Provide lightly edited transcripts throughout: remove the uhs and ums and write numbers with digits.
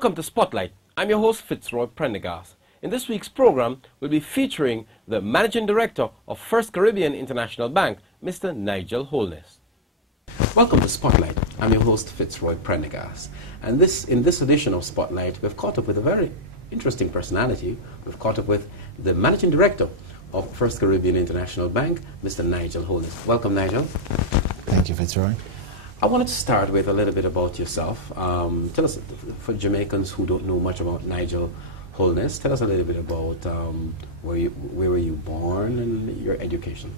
Welcome to Spotlight. I'm your host Fitzroy Prendergast. In this week's program, we'll be featuring the Managing Director of First Caribbean International Bank, Mr. Nigel Holness. Welcome to Spotlight. I'm your host Fitzroy Prendergast. And in this edition of Spotlight, we've caught up with a very interesting personality. We've caught up with the Managing Director of First Caribbean International Bank, Mr. Nigel Holness. Welcome, Nigel. Thank you, Fitzroy. I wanted to start with a little bit about yourself. Tell us, for Jamaicans who don't know much about Nigel Holness, tell us a little bit about where were you born and your education.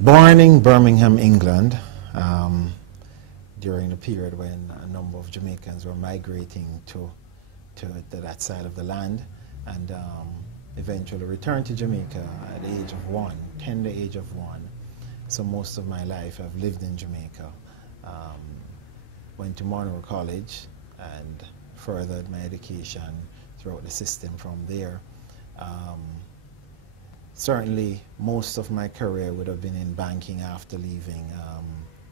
Born in Birmingham, England, during the period when a number of Jamaicans were migrating to that side of the land, and eventually returned to Jamaica at the age of 1, tender age of 1. So most of my life I've lived in Jamaica. Went to Monroe College and furthered my education throughout the system from there. Certainly most of my career would have been in banking after leaving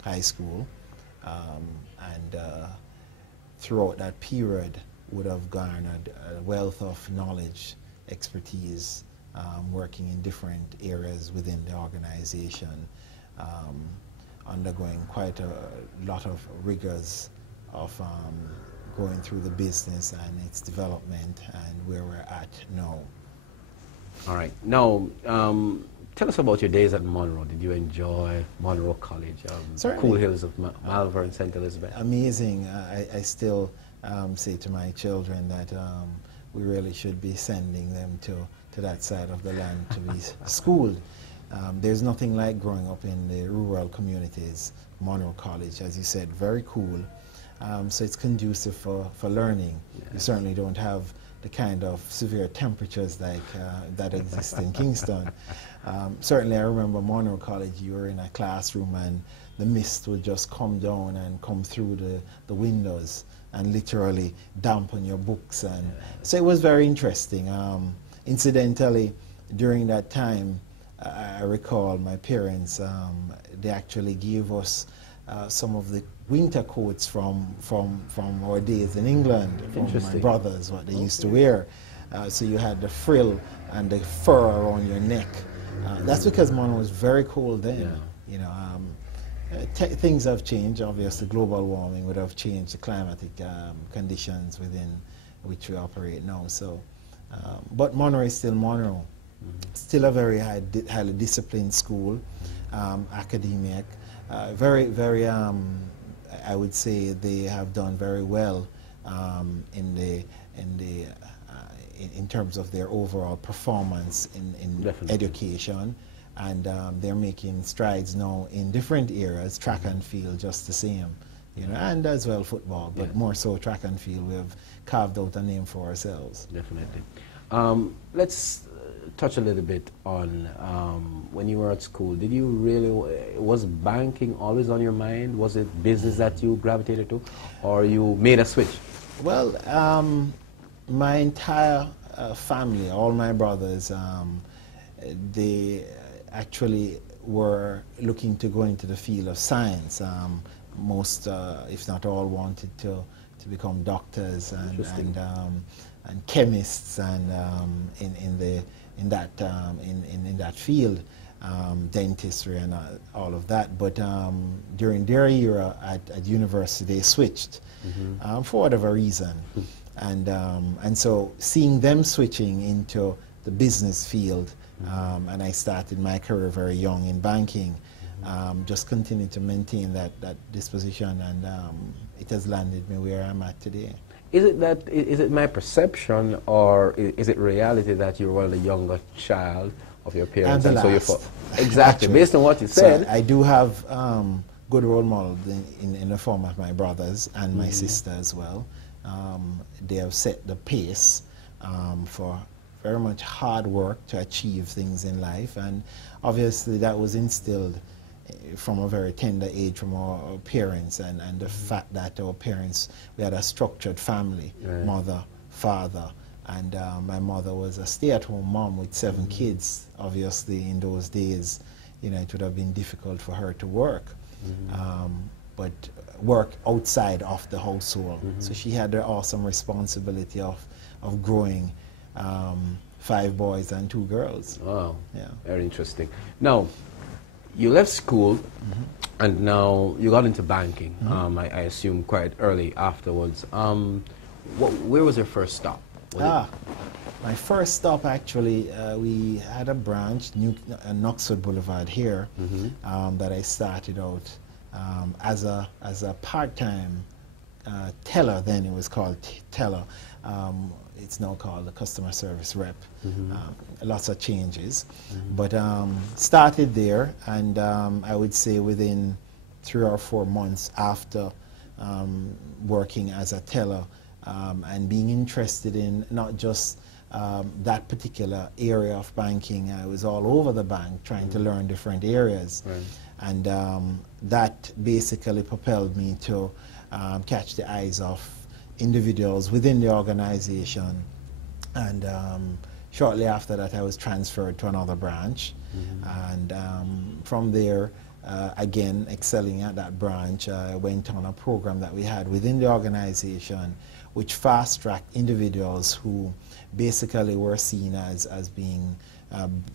high school, and throughout that period would have garnered a wealth of knowledge, expertise, working in different areas within the organization, undergoing quite a lot of rigors of going through the business and its development and where we're at now. All right. Now, tell us about your days at Monroe. Did you enjoy Monroe College, cool hills of Malvern, St. Elizabeth? Amazing. I still say to my children that we really should be sending them to that side of the land to be schooled. There's nothing like growing up in the rural communities. Monroe College, as you said, very cool. So it's conducive for learning. Yeah. You certainly don't have the kind of severe temperatures like that exist in Kingston. Certainly I remember Monroe College, you were in a classroom and the mist would just come down and come through the windows and literally dampen your books. And so it was very interesting. Incidentally, during that time, I recall my parents, they actually gave us some of the winter coats from our days in England, from my brothers, what they used to wear. So you had the frill and the fur around your neck. That's because Monroe was very cold then. Yeah. You know, things have changed. Obviously, global warming would have changed the climatic conditions within which we operate now. So, but Monroe is still Monroe. Still a very highly disciplined school, academic, very, I would say they have done very well in terms of their overall performance in education, and they're making strides now in different areas, track and field just the same, you know, and as well football, but more so track and field. We've carved out a name for ourselves. Definitely. Let's touch a little bit on when you were at school. Did you really, was banking always on your mind? Was it business that you gravitated to, or you made a switch? Well, my entire family, all my brothers, they actually were looking to go into the field of science. Most, if not all, wanted to become doctors and chemists and in that field, dentistry and all of that. But during their era at university, they switched for whatever reason, and so seeing them switching into the business field, and I started my career very young in banking. Just continued to maintain that disposition, and it has landed me where I'm at today. Is it my perception, or is it reality that you're one of the younger child of your parents? And so last, exactly, actually, based on what you said. So I do have good role models in the form of my brothers and my sister as well. They have set the pace for very much hard work to achieve things in life, and obviously that was instilled from a very tender age from our parents, and the fact that our parents, we had a structured family, mother, father, and my mother was a stay-at-home mom with 7 kids. Obviously in those days, you know, it would have been difficult for her to work. but work outside of the household. So she had the awesome responsibility of growing 5 boys and 2 girls. Wow. Yeah. Very interesting. Now, you left school and now you got into banking, I assume quite early afterwards. Where was your first stop? My first stop, actually, we had a branch, Knoxwood Boulevard here, that I started out as a part-time teller. Then it was called teller. It's now called the customer service rep. Lots of changes, but started there, and I would say within 3 or 4 months after working as a teller and being interested in not just that particular area of banking, I was all over the bank trying to learn different areas, and that basically propelled me to catch the eyes of individuals within the organization, and shortly after that I was transferred to another branch, and from there, again excelling at that branch, I went on a program that we had within the organization which fast-tracked individuals who basically were seen as being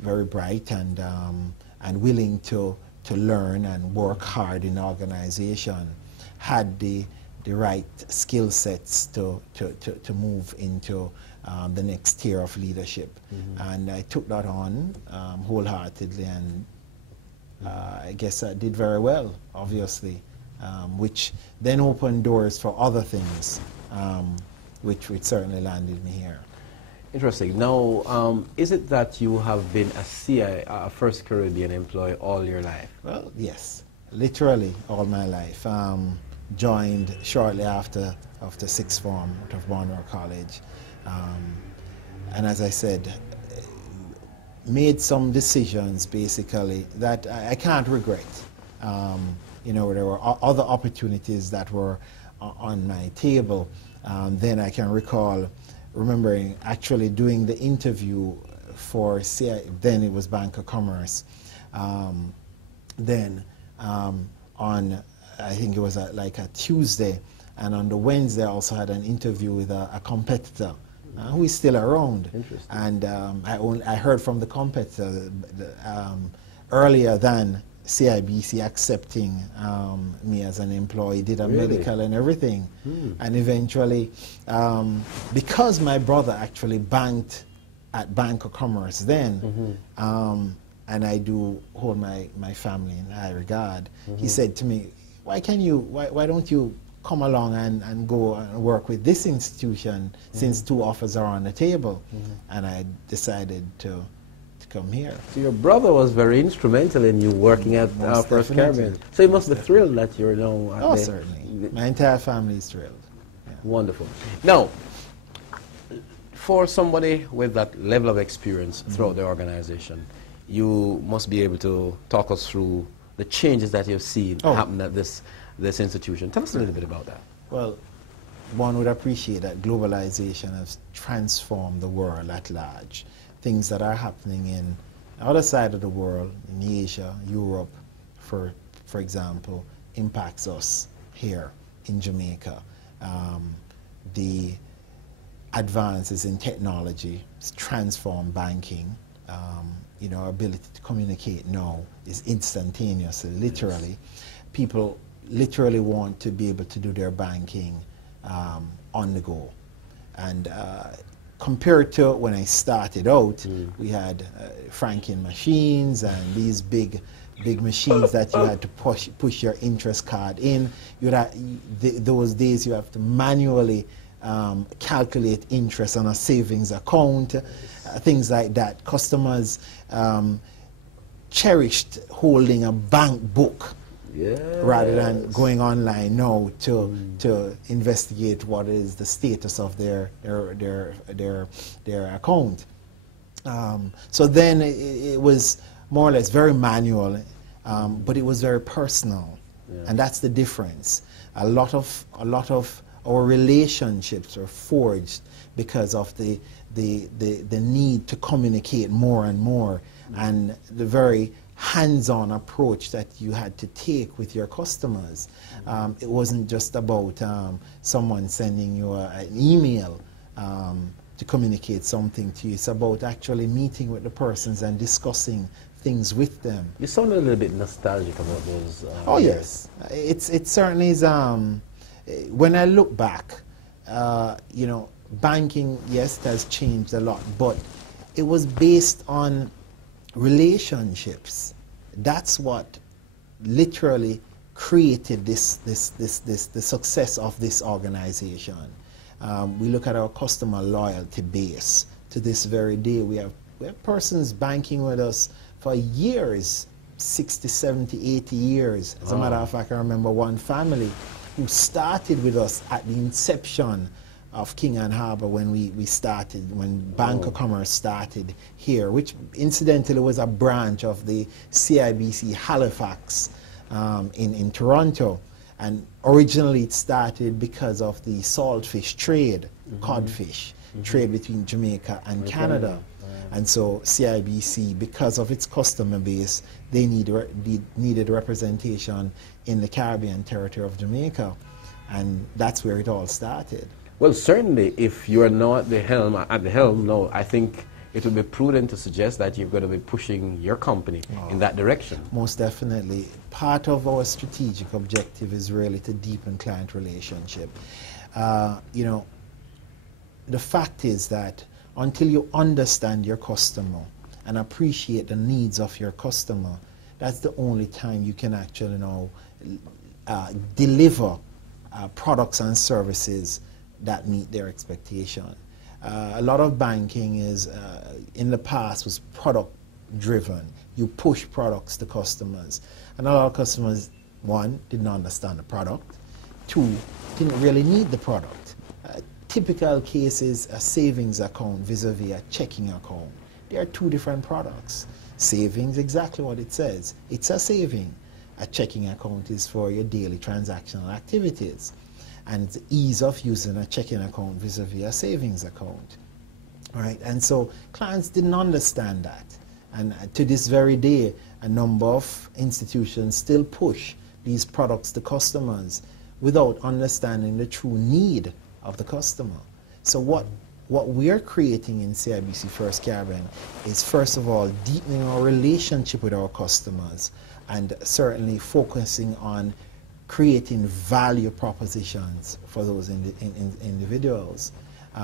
very bright and willing to learn and work hard in the organization, had the right skill sets to move into the next tier of leadership. And I took that on wholeheartedly, and I guess I did very well, obviously, which then opened doors for other things, which certainly landed me here. Interesting. Now, is it that you have been a CI, a First Caribbean employee all your life? Well, yes, literally all my life. Joined shortly after 6th form out of Barnwell College, and as I said, made some decisions basically that I can't regret. You know, there were other opportunities that were on my table. Then I can recall remembering actually doing the interview for then it was Bank of Commerce. Then on, I think it was like a Tuesday, and on the Wednesday I also had an interview with a competitor who is still around. And I heard from the competitor earlier than CIBC accepting me as an employee, did a medical and everything. And eventually, because my brother actually banked at Bank of Commerce then, and I do hold my family in high regard, he said to me, why don't you come along and go and work with this institution, since 2 offers are on the table? And I decided to come here. So your brother was very instrumental in you working at First Caribbean. So you must be thrilled that you're now at certainly. My entire family is thrilled. Yeah. Wonderful. Now, for somebody with that level of experience throughout the organization, you must be able to talk us through the changes that you've seen happen at this institution. Tell us a little bit about that. Well, one would appreciate that globalization has transformed the world at large. Things that are happening in the other side of the world, in Asia, Europe, for example, impacts us here in Jamaica. The advances in technology transform banking. You know, our ability to communicate now is instantaneous, literally. People literally want to be able to do their banking on the go. And compared to when I started out, we had franking machines and these big machines that you had to push your interest card in. Those days you have to manually calculate interest on a savings account, things like that. Customers cherished holding a bank book rather than going online now to investigate what is the status of their account. So then it was more or less very manual, but it was very personal, and that's the difference. A lot of our relationships are forged because of the need to communicate more and more and the very hands-on approach that you had to take with your customers. It wasn't just about someone sending you an email to communicate something to you. It's about actually meeting with the persons and discussing things with them. You sound a little bit nostalgic about those oh years. Yes, it certainly is. When I look back, you know, banking, yes, it has changed a lot, but it was based on relationships. That's what literally created the success of this organization. We look at our customer loyalty base. To this very day, we have persons banking with us for years, 60, 70, 80 years. As a matter of fact, I remember one family who started with us at the inception of King and Harbour when we started, when Bank of Commerce started here, which incidentally was a branch of the CIBC Halifax in Toronto. And originally it started because of the saltfish trade, codfish trade between Jamaica and Canada. And so CIBC, because of its customer base, they needed representation in the Caribbean territory of Jamaica. And that's where it all started. Well, certainly, if you are not at the helm, no, I think it would be prudent to suggest that you've got to be pushing your company in that direction. Most definitely. Part of our strategic objective is really to deepen client relationship. You know, the fact is that until you understand your customer and appreciate the needs of your customer, that's the only time you can actually deliver products and services that meet their expectation. A lot of banking is, in the past, was product driven. You push products to customers. And a lot of customers, one, didn't understand the product. Two, didn't really need the product. Typical case is a savings account vis-a-vis a checking account. They are two different products. Savings, exactly what it says. It's a saving. A checking account is for your daily transactional activities. And the ease of using a checking account vis-a-vis a savings account. Right? And so clients didn't understand that. And to this very day, a number of institutions still push these products to customers without understanding the true need of the customer. So what we're creating in CIBC First Caribbean is, first of all, deepening our relationship with our customers and certainly focusing on creating value propositions for those individuals.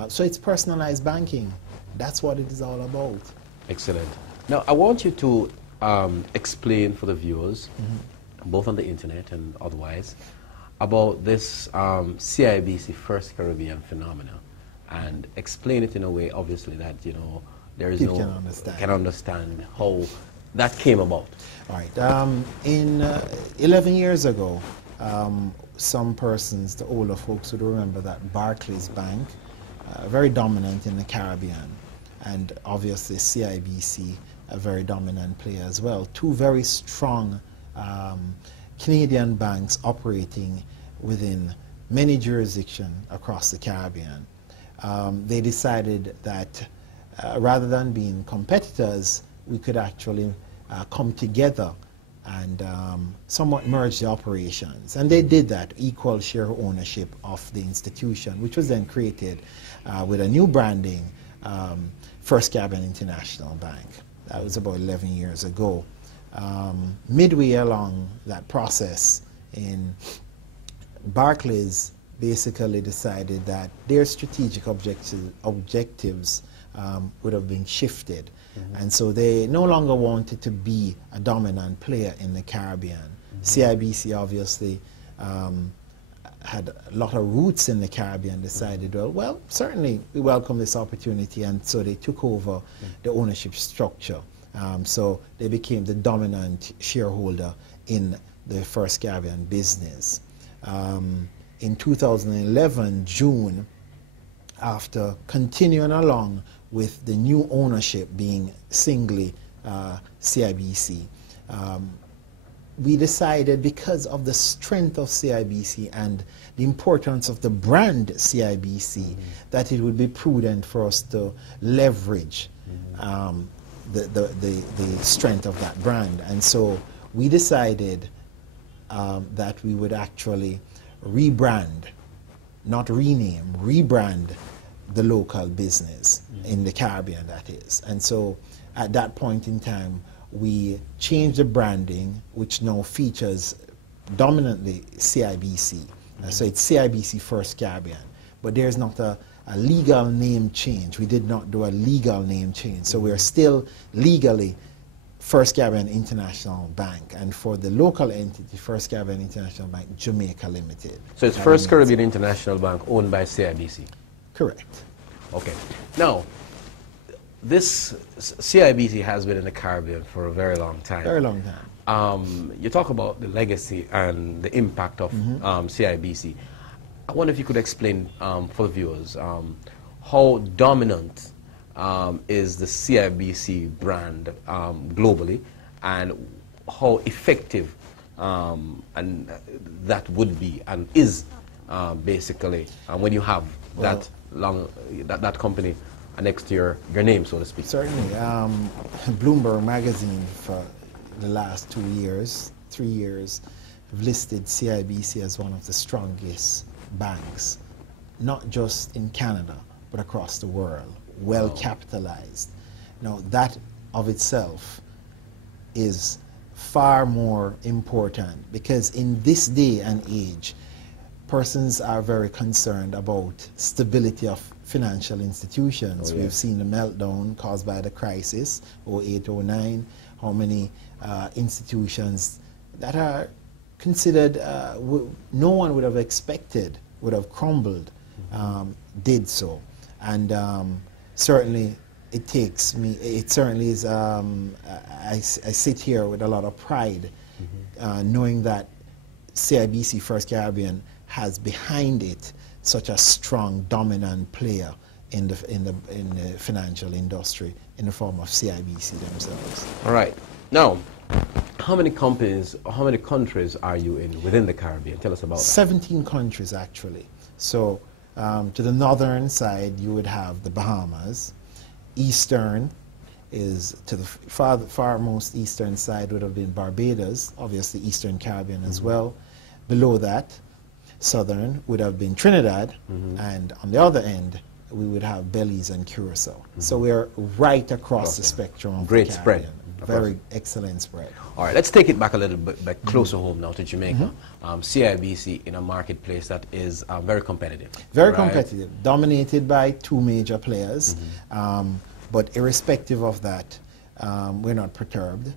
So it's personalized banking. That's what it is all about. Excellent. Now, I want you to explain for the viewers, both on the internet and otherwise, about this CIBC First Caribbean phenomena, and explain it in a way, obviously, that there is People can understand how that came about. All right. In 11 years ago, some persons, the older folks, would remember that Barclays Bank, very dominant in the Caribbean, and obviously CIBC, a very dominant player as well. Two very strong Canadian banks operating within many jurisdictions across the Caribbean. They decided that rather than being competitors, we could actually come together and somewhat merge the operations. And they did that, equal share ownership of the institution, which was then created with a new branding, First Caribbean International Bank. That was about 11 years ago. Midway along that process, Barclays basically decided that their strategic objectives would have been shifted. And so they no longer wanted to be a dominant player in the Caribbean. CIBC obviously had a lot of roots in the Caribbean, decided, well, certainly we welcome this opportunity, and so they took over the ownership structure. So they became the dominant shareholder in the First Caribbean business. In 2011, June, after continuing along with the new ownership being singly CIBC, we decided, because of the strength of CIBC and the importance of the brand CIBC, that it would be prudent for us to leverage the strength of that brand. And so we decided that we would actually rebrand, not rename, rebrand the local business in the Caribbean, that is. And so at that point in time, we changed the branding, which now features dominantly CIBC. So it's CIBC First Caribbean. But there's not a legal name change. We did not do a legal name change. So we're still legally First Caribbean International Bank, and for the local entity, First Caribbean International Bank, Jamaica Limited. So it's First Caribbean International Bank owned by CIBC? Correct. Okay. Now, this CIBC has been in the Caribbean for a very long time. Very long time. You talk about the legacy and the impact of CIBC. I wonder if you could explain for the viewers how dominant is the CIBC brand globally, and how effective and that would be and is basically when you have that company next to your name, so to speak. Certainly. Bloomberg magazine for the last 3 years have listed CIBC as one of the strongest banks, not just in Canada but across the world. Well capitalized. Now that of itself is far more important, because in this day and age, persons are very concerned about stability of financial institutions. We've seen the meltdown caused by the crisis, 08, 09, how many institutions that are considered, no one would have expected would have crumbled, did so. And certainly it takes me, it certainly is, I sit here with a lot of pride, knowing that CIBC First Caribbean has behind it such a strong, dominant player in the financial industry in the form of CIBC themselves. All right. Now, how many companies, or how many countries are you in within the Caribbean? Tell us about that. 17 countries, actually. So to the northern side, you would have the Bahamas. Eastern is to the farmost eastern side would have been Barbados, obviously Eastern Caribbean as well. Below that, southern would have been Trinidad, and on the other end, we would have Belize and Curacao. So we're right across the spectrum of Great the spread. Very excellent spread. All right, let's take it back a little bit back closer home now to Jamaica. CIBC in a marketplace that is very competitive. Very competitive, dominated by two major players. But irrespective of that, we're not perturbed.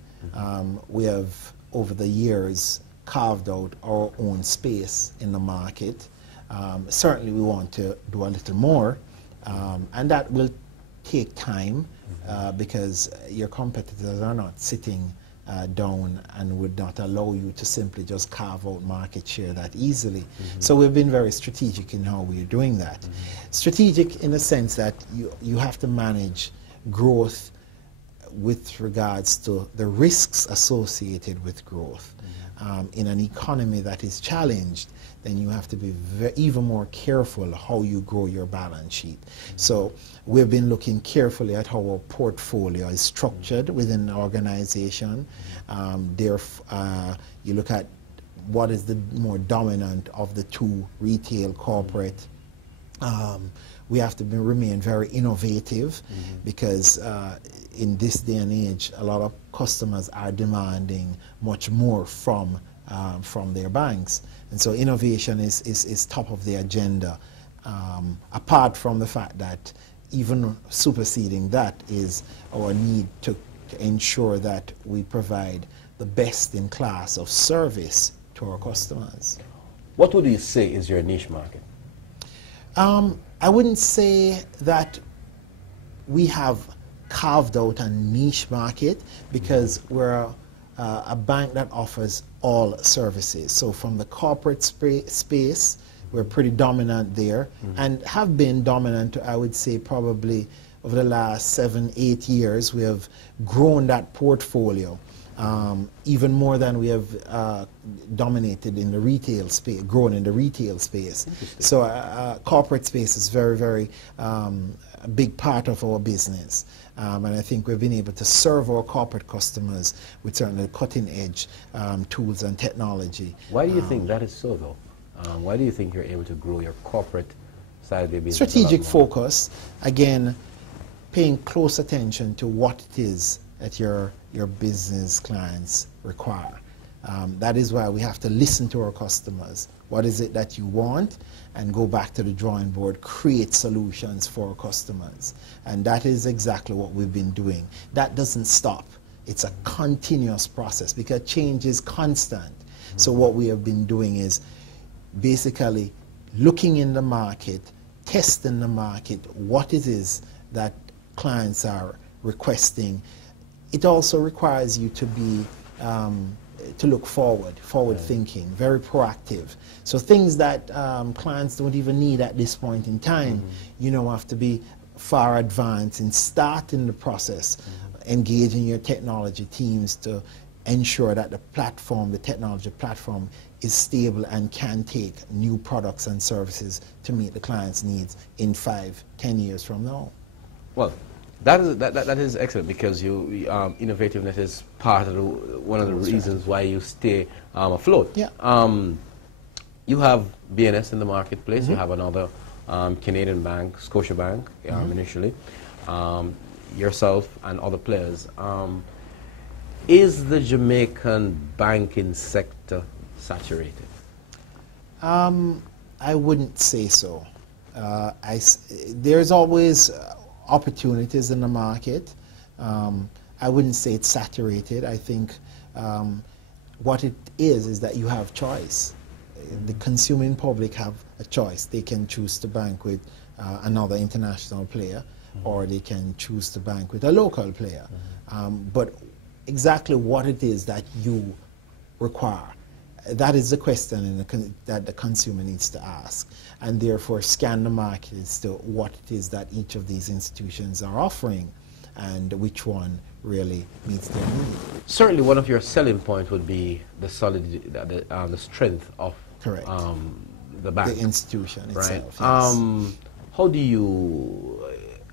We have, over the years, carved out our own space in the market. Certainly we want to do a little more, and that will take time because your competitors are not sitting down and would not allow you to simply just carve out market share that easily. So we've been very strategic in how we're doing that. Strategic in the sense that you have to manage growth with regards to the risks associated with growth. In an economy that is challenged, then you have to be even more careful how you grow your balance sheet. So we've been looking carefully at how our portfolio is structured within the organization. You look at what is the more dominant of the two, retail, corporate. We have to remain very innovative because in this day and age, a lot of customers are demanding much more from their banks. And so innovation is top of the agenda, apart from the fact that even superseding that is our need to ensure that we provide the best in class of service to our customers. What would you say is your niche market? I wouldn't say that we have carved out a niche market, because we're a bank that offers all services. So from the corporate space, we're pretty dominant there, and have been dominant, I would say, probably over the last 7, 8 years, we have grown that portfolio even more than we have dominated in the retail space, grown in the retail space. So corporate space is very, very a big part of our business. And I think we've been able to serve our corporate customers with certainly cutting-edge tools and technology. Why do you think that is so, though? Why do you think you're able to grow your corporate side of the business? Strategic focus, again, paying close attention to what it is that your business clients require. That is why we have to listen to our customers. What is it that you want? And go back to the drawing board, create solutions for our customers. And that is exactly what we've been doing. That doesn't stop. It's a continuous process because change is constant. So what we have been doing is basically looking in the market, testing the market, what it is that clients are requesting. It also requires you to be to look forward thinking, very proactive. So things that clients don't even need at this point in time, you know, have to be far advanced in starting the process, engaging your technology teams to ensure that the platform, the technology platform, is stable and can take new products and services to meet the client's needs in 5, 10 years from now. Well, that is excellent because innovativeness is part of one of the reasons why you stay afloat. Yeah. You have BNS in the marketplace. You have another Canadian bank, Scotiabank, initially. Yourself and other players. Is the Jamaican banking sector saturated? I wouldn't say so. There's always opportunities in the market. I wouldn't say it's saturated. I think what it is that you have choice. The consuming public have a choice. They can choose to bank with another international player, or they can choose to bank with a local player. But exactly what it is that you require, that is the question that the consumer needs to ask, and therefore scan the market as to what it is that each of these institutions are offering and which one really meets their need. Certainly one of your selling points would be the solidity, the strength of Correct. The bank. The institution right? itself. Yes. How do you,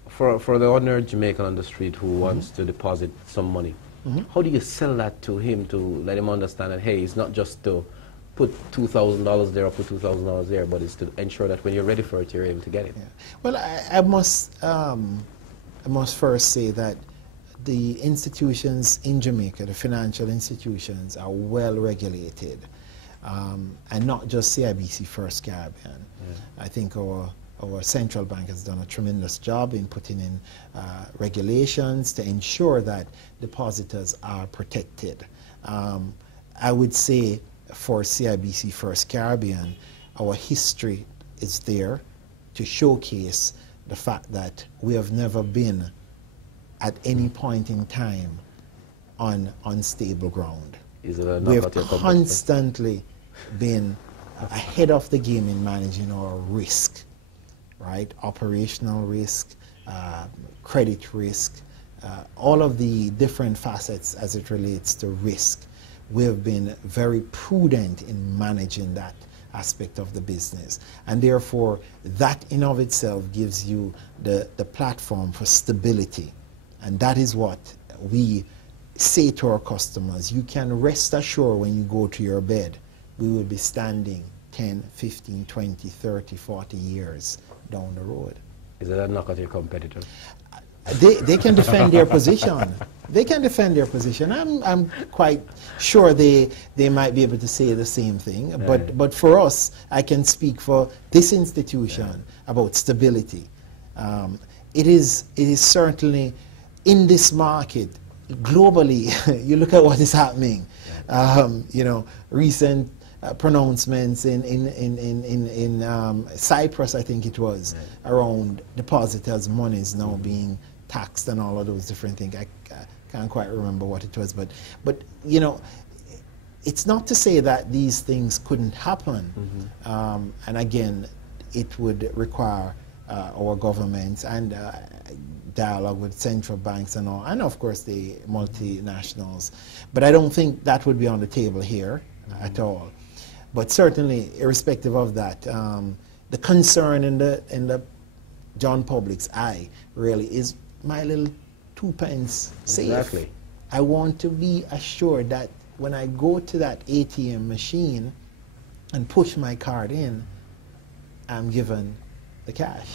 for the ordinary Jamaican on the street who wants to deposit some money, how do you sell that to him to let him understand that, hey, it's not just to put $2,000 there or put $2,000 there, but it's to ensure that when you're ready for it, you're able to get it? Yeah. Well, I must first say that the institutions in Jamaica, the financial institutions, are well regulated, and not just CIBC First Caribbean. I think our central bank has done a tremendous job in putting in regulations to ensure that depositors are protected. I would say for CIBC First Caribbean, our history is there to showcase the fact that we have never been at any point in time on unstable ground. We have constantly been ahead of the game in managing our risk, right? Operational risk, credit risk, all of the different facets as it relates to risk. We have been very prudent in managing that aspect of the business, and therefore that in of itself gives you the platform for stability, and that is what we say to our customers. You can rest assured when you go to your bed, we will be standing 10, 15, 20, 30, 40 years down the road. Is that a knock at your competitors? They can defend their position. They can defend their position. I'm quite sure they might be able to say the same thing. But for us, I can speak for this institution about stability. It is certainly in this market globally. You look at what is happening. You know, recent pronouncements in Cyprus, I think it was, around depositors' monies now being taxed and all of those different things. I can't quite remember what it was, but you know, it's not to say that these things couldn't happen. And again, it would require our governments and dialogue with central banks and all, and of course the multinationals. But I don't think that would be on the table here at all. But certainly, irrespective of that, the concern in the John public's eye really is my little 2 pence safe. Exactly. I want to be assured that when I go to that ATM machine and push my card in, I'm given the cash.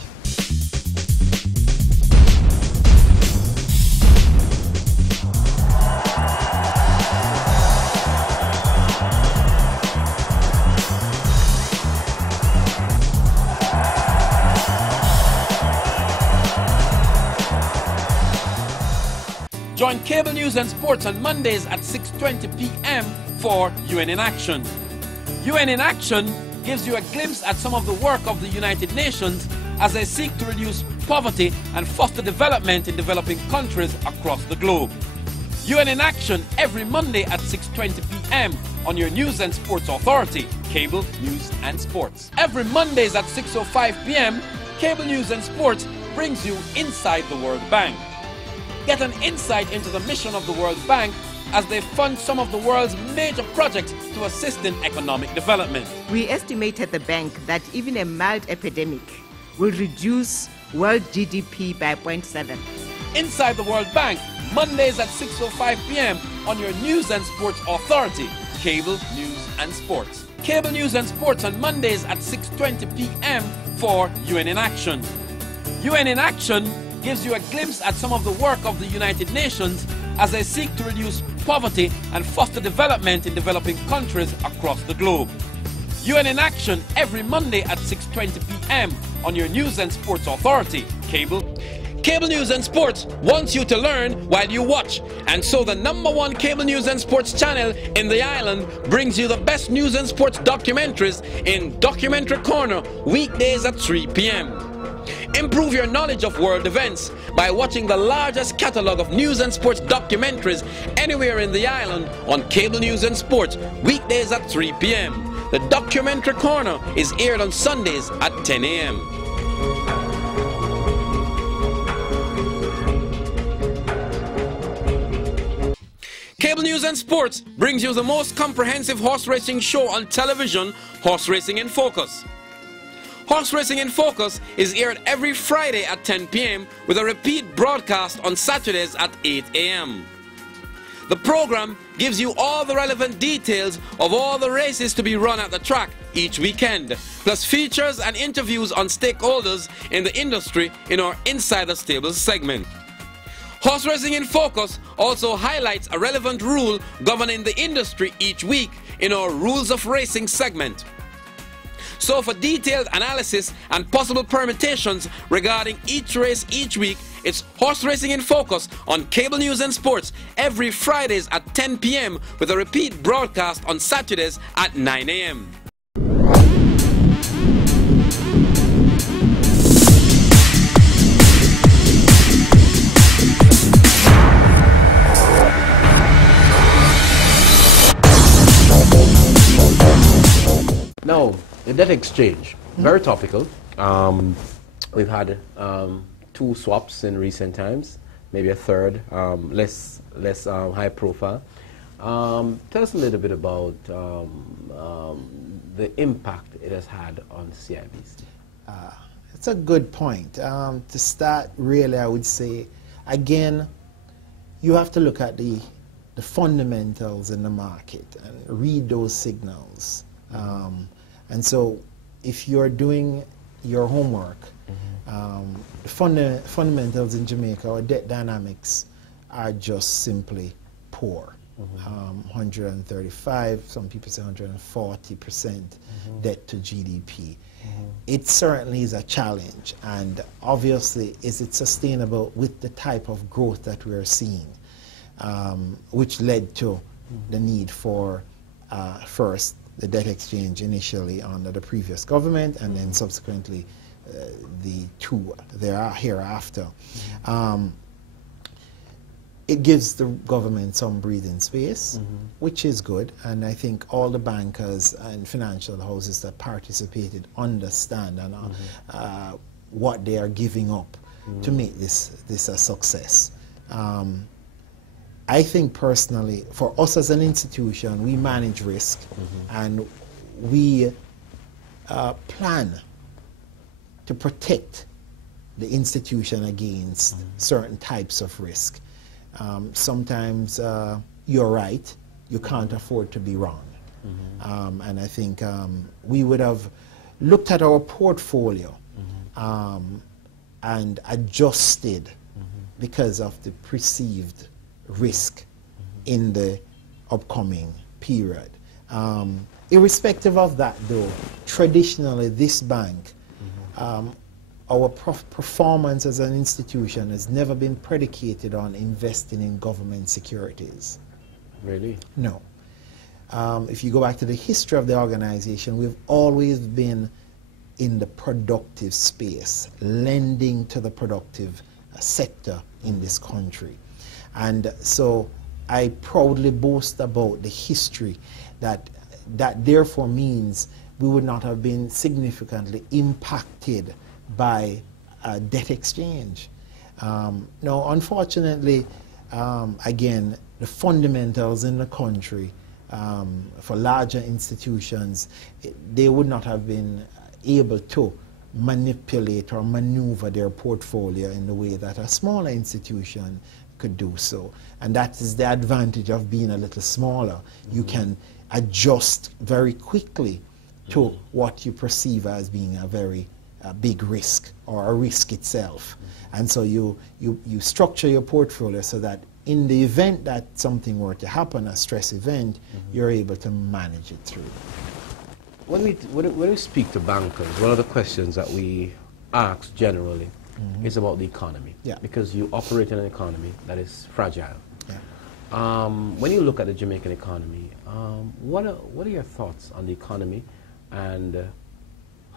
Join Cable News and Sports on Mondays at 6:20 p.m. for UN in Action. UN in Action gives you a glimpse at some of the work of the United Nations as they seek to reduce poverty and foster development in developing countries across the globe. UN in Action every Monday at 6:20 p.m. on your News and Sports Authority, Cable News and Sports. Every Mondays at 6:05 p.m., Cable News and Sports brings you Inside the World Bank. Get an insight into the mission of the World Bank as they fund some of the world's major projects to assist in economic development. We estimate at the bank that even a mild epidemic will reduce world GDP by 0.7. Inside the World Bank, Mondays at 6:05 p.m. on your News and Sports Authority, Cable News and Sports. Cable News and Sports on Mondays at 6:20 p.m. for UN in Action. UN in Action gives you a glimpse at some of the work of the United Nations as they seek to reduce poverty and foster development in developing countries across the globe. UN in Action every Monday at 6:20 p.m. on your News and Sports Authority, Cable. Cable News and Sports wants you to learn while you watch, and so the #1 Cable News and Sports channel in the island brings you the best news and sports documentaries in Documentary Corner weekdays at 3 p.m. Improve your knowledge of world events by watching the largest catalog of news and sports documentaries anywhere in the island on Cable News and Sports weekdays at 3 p.m. The Documentary Corner is aired on Sundays at 10 a.m. Cable News and Sports brings you the most comprehensive horse racing show on television, Horse Racing in Focus. Horse Racing in Focus is aired every Friday at 10 p.m. with a repeat broadcast on Saturdays at 8 a.m. The program gives you all the relevant details of all the races to be run at the track each weekend, plus features and interviews on stakeholders in the industry in our Inside the Stables segment. Horse Racing in Focus also highlights a relevant rule governing the industry each week in our Rules of Racing segment. So for detailed analysis and possible permutations regarding each race each week, it's Horse Racing in Focus on Cable News and Sports every Fridays at 10 p.m. with a repeat broadcast on Saturdays at 9 a.m. Now, the debt exchange, very topical. We've had 2 swaps in recent times, maybe a third, less high profile. Tell us a little bit about the impact it has had on CIBC. It's a good point. To start, really, I would say, again, you have to look at the fundamentals in the market and read those signals. And so if you're doing your homework, the fundamentals in Jamaica or debt dynamics are just simply poor. 135, some people say 140% debt to GDP. It certainly is a challenge, and obviously is it sustainable with the type of growth that we are seeing, which led to the need for first the debt exchange initially under the previous government, and then subsequently the 2 hereafter. It gives the government some breathing space, which is good, and I think all the bankers and financial houses that participated understand and what they are giving up to make this a success. I think personally, for us as an institution, we manage risk and we plan to protect the institution against certain types of risk. Sometimes you're right, you can't afford to be wrong. And I think we would have looked at our portfolio and adjusted because of the perceived risk in the upcoming period. Irrespective of that though, traditionally this bank, our performance as an institution has never been predicated on investing in government securities. Really? No. If you go back to the history of the organization, we've always been in the productive space, lending to the productive sector in this country. And so I proudly boast about the history that therefore means we would not have been significantly impacted by debt exchange. Now, unfortunately, again, the fundamentals in the country for larger institutions, they would not have been able to manipulate or maneuver their portfolio in the way that a smaller institution could do so. And that is the advantage of being a little smaller. You can adjust very quickly to what you perceive as being a very big risk or a risk itself. And so you structure your portfolio so that in the event that something were to happen, a stress event, you're able to manage it through. When we speak to bankers, one of the questions that we ask generally is about the economy. Yeah. Because you operate in an economy that is fragile. Yeah. When you look at the Jamaican economy, what are your thoughts on the economy, and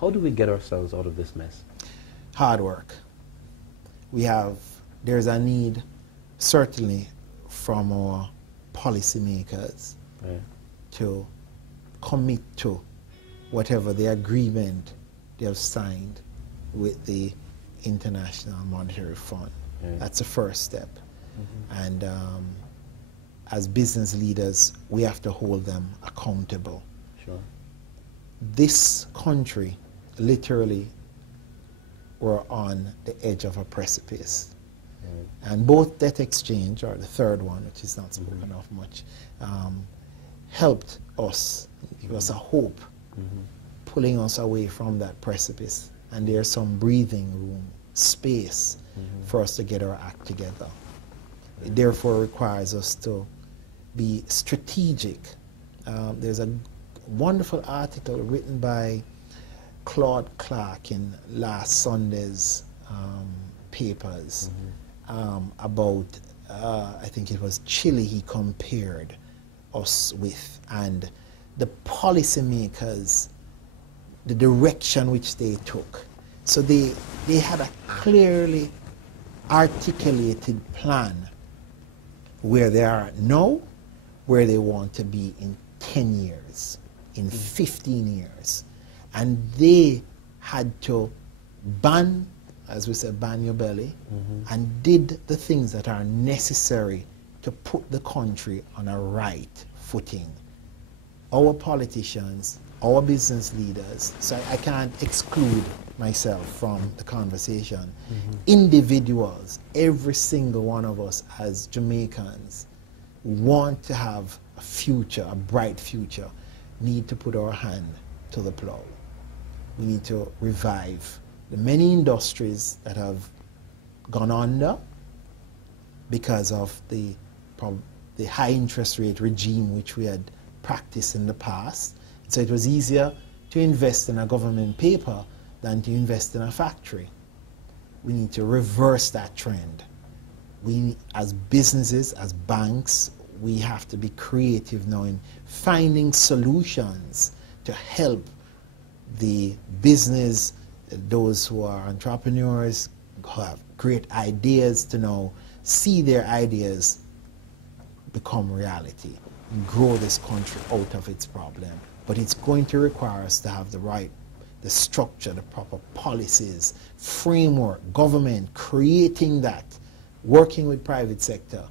how do we get ourselves out of this mess? Hard work. There's a need, certainly, from our policymakers to commit to whatever the agreement they have signed with the International Monetary Fund. That's the first step. And as business leaders, we have to hold them accountable. Sure. This country, literally, we're on the edge of a precipice. And both debt exchange, or the third one, which is not spoken of much, helped us, give us a hope, pulling us away from that precipice. And there's some breathing room, space for us to get our act together. It therefore requires us to be strategic. There's a wonderful article written by Claude Clark in last Sunday's papers about, I think it was Chile he compared us with, and the policymakers, the direction which they took. So they had a clearly articulated plan where they are now, where they want to be in 10 years, in 15 years. And they had to ban, as we said, ban your belly, and did the things that are necessary to put the country on a right footing. Our politicians, our business leaders, so I can't exclude myself from the conversation. Individuals, every single one of us as Jamaicans, want to have a future, a bright future, need to put our hand to the plow. We need to revive the many industries that have gone under because of the high interest rate regime which we had practiced in the past. So it was easier to invest in a government paper than to invest in a factory. We need to reverse that trend. We, as businesses, as banks, we have to be creative now in finding solutions to help the business, those who are entrepreneurs, who have great ideas, to now see their ideas become reality and grow this country out of its problem. But it's going to require us to have the right the structure, the proper policies, framework, government, creating that, working with private sector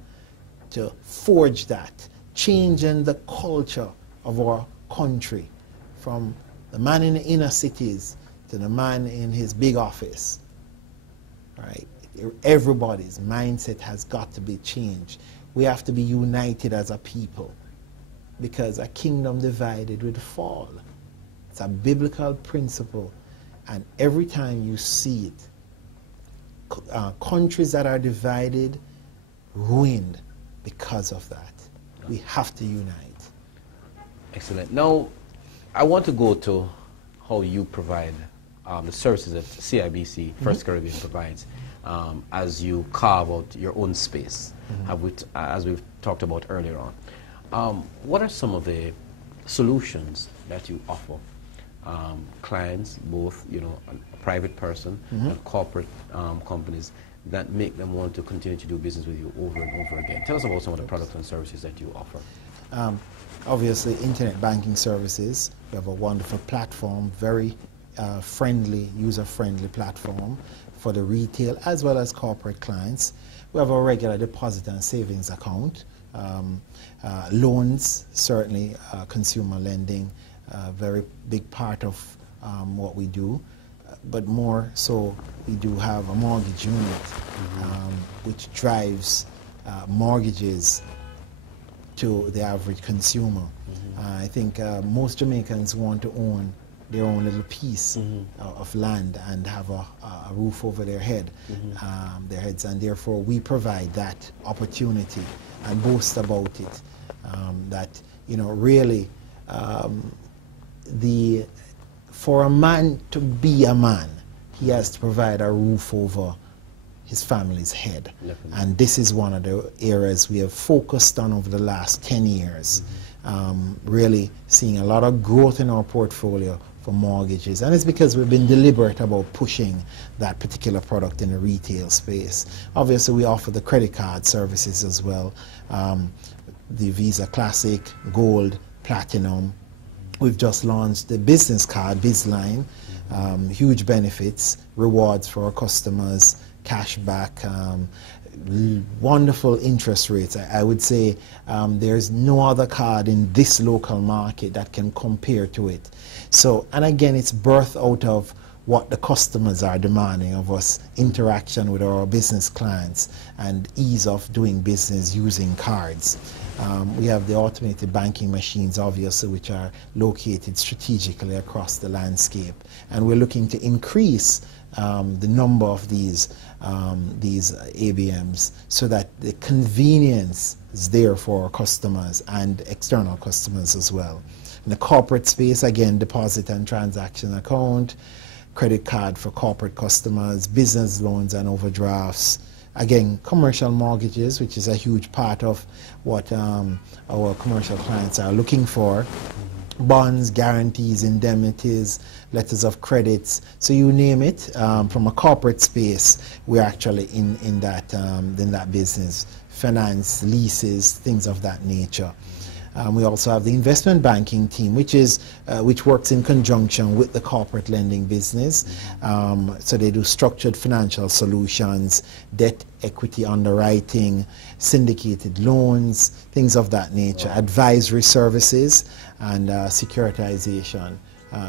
to forge that, changing the culture of our country from the man in the inner cities to the man in his big office, right? Everybody's mindset has got to be changed. We have to be united as a people, because a kingdom divided will fall. It's a biblical principle, and every time you see it, countries that are divided, ruined because of that. We have to unite. Excellent. Now, I want to go to how you provide the services that CIBC, First Caribbean, provides as you carve out your own space, as we've talked about earlier on. What are some of the solutions that you offer clients, both a private person and corporate companies, that make them want to continue to do business with you over and over again? Tell us about some of the products and services that you offer. Obviously, internet banking services. We have a wonderful platform, very friendly, user-friendly platform for the retail as well as corporate clients. We have a regular deposit and savings account. Loans, certainly consumer lending, very big part of what we do. But more so, we do have a mortgage unit which drives mortgages to the average consumer. I think most Jamaicans want to own their own little piece of land and have a roof over their heads, and therefore we provide that opportunity and boast about it. That really, for a man to be a man, he has to provide a roof over his family's head. Definitely. And this is one of the areas we have focused on over the last 10 years, really seeing a lot of growth in our portfolio for mortgages. And it's because we've been deliberate about pushing that particular product in the retail space. Obviously, we offer the credit card services as well, the Visa Classic, Gold, Platinum. We've just launched the business card, BizLine, huge benefits, rewards for our customers, cashback, wonderful interest rates. I would say there's no other card in this local market that can compare to it. So, and again, it's birthed out of what the customers are demanding of us, interaction with our business clients and ease of doing business using cards. We have the automated banking machines, obviously, which are located strategically across the landscape. And we're looking to increase the number of these ABMs so that the convenience is there for our customers and external customers as well. In the corporate space, again, deposit and transaction account, credit card for corporate customers, business loans and overdrafts. Again, commercial mortgages, which is a huge part of what our commercial clients are looking for. Bonds, guarantees, indemnities, letters of credits, so you name it. From a corporate space, we're actually in that business. Finance, leases, things of that nature. We also have the investment banking team, which works in conjunction with the corporate lending business. So they do structured financial solutions, debt equity underwriting, syndicated loans, things of that nature, advisory services, and securitization.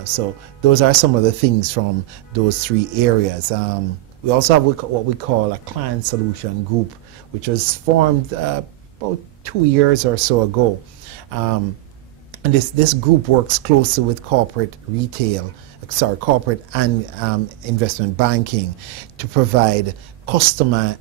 So those are some of the things from those three areas. We also have what we call a client solution group, which was formed about 2 years or so ago. And this group works closely with corporate and investment banking to provide customized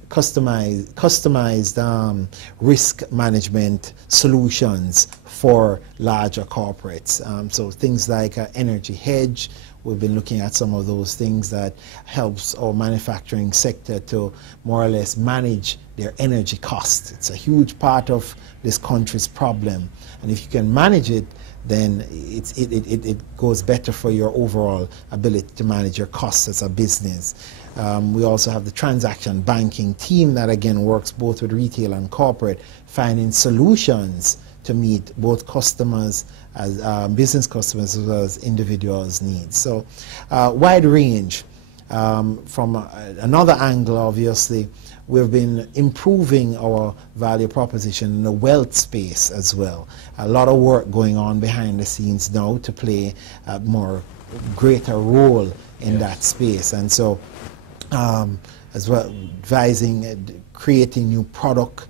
risk management solutions for larger corporates. So things like energy hedge. We've been looking at some of those things that helps our manufacturing sector to more or less manage their energy costs. It's a huge part of this country's problem. And if you can manage it, then it goes better for your overall ability to manage your costs as a business. We also have the transaction banking team that again works both with retail and corporate, finding solutions to meet both customers, as business customers as well as individuals' needs. So wide range. From another angle, obviously, we've been improving our value proposition in the wealth space as well. A lot of work going on behind the scenes now to play a greater role in that space. And so as well, advising, creating new products,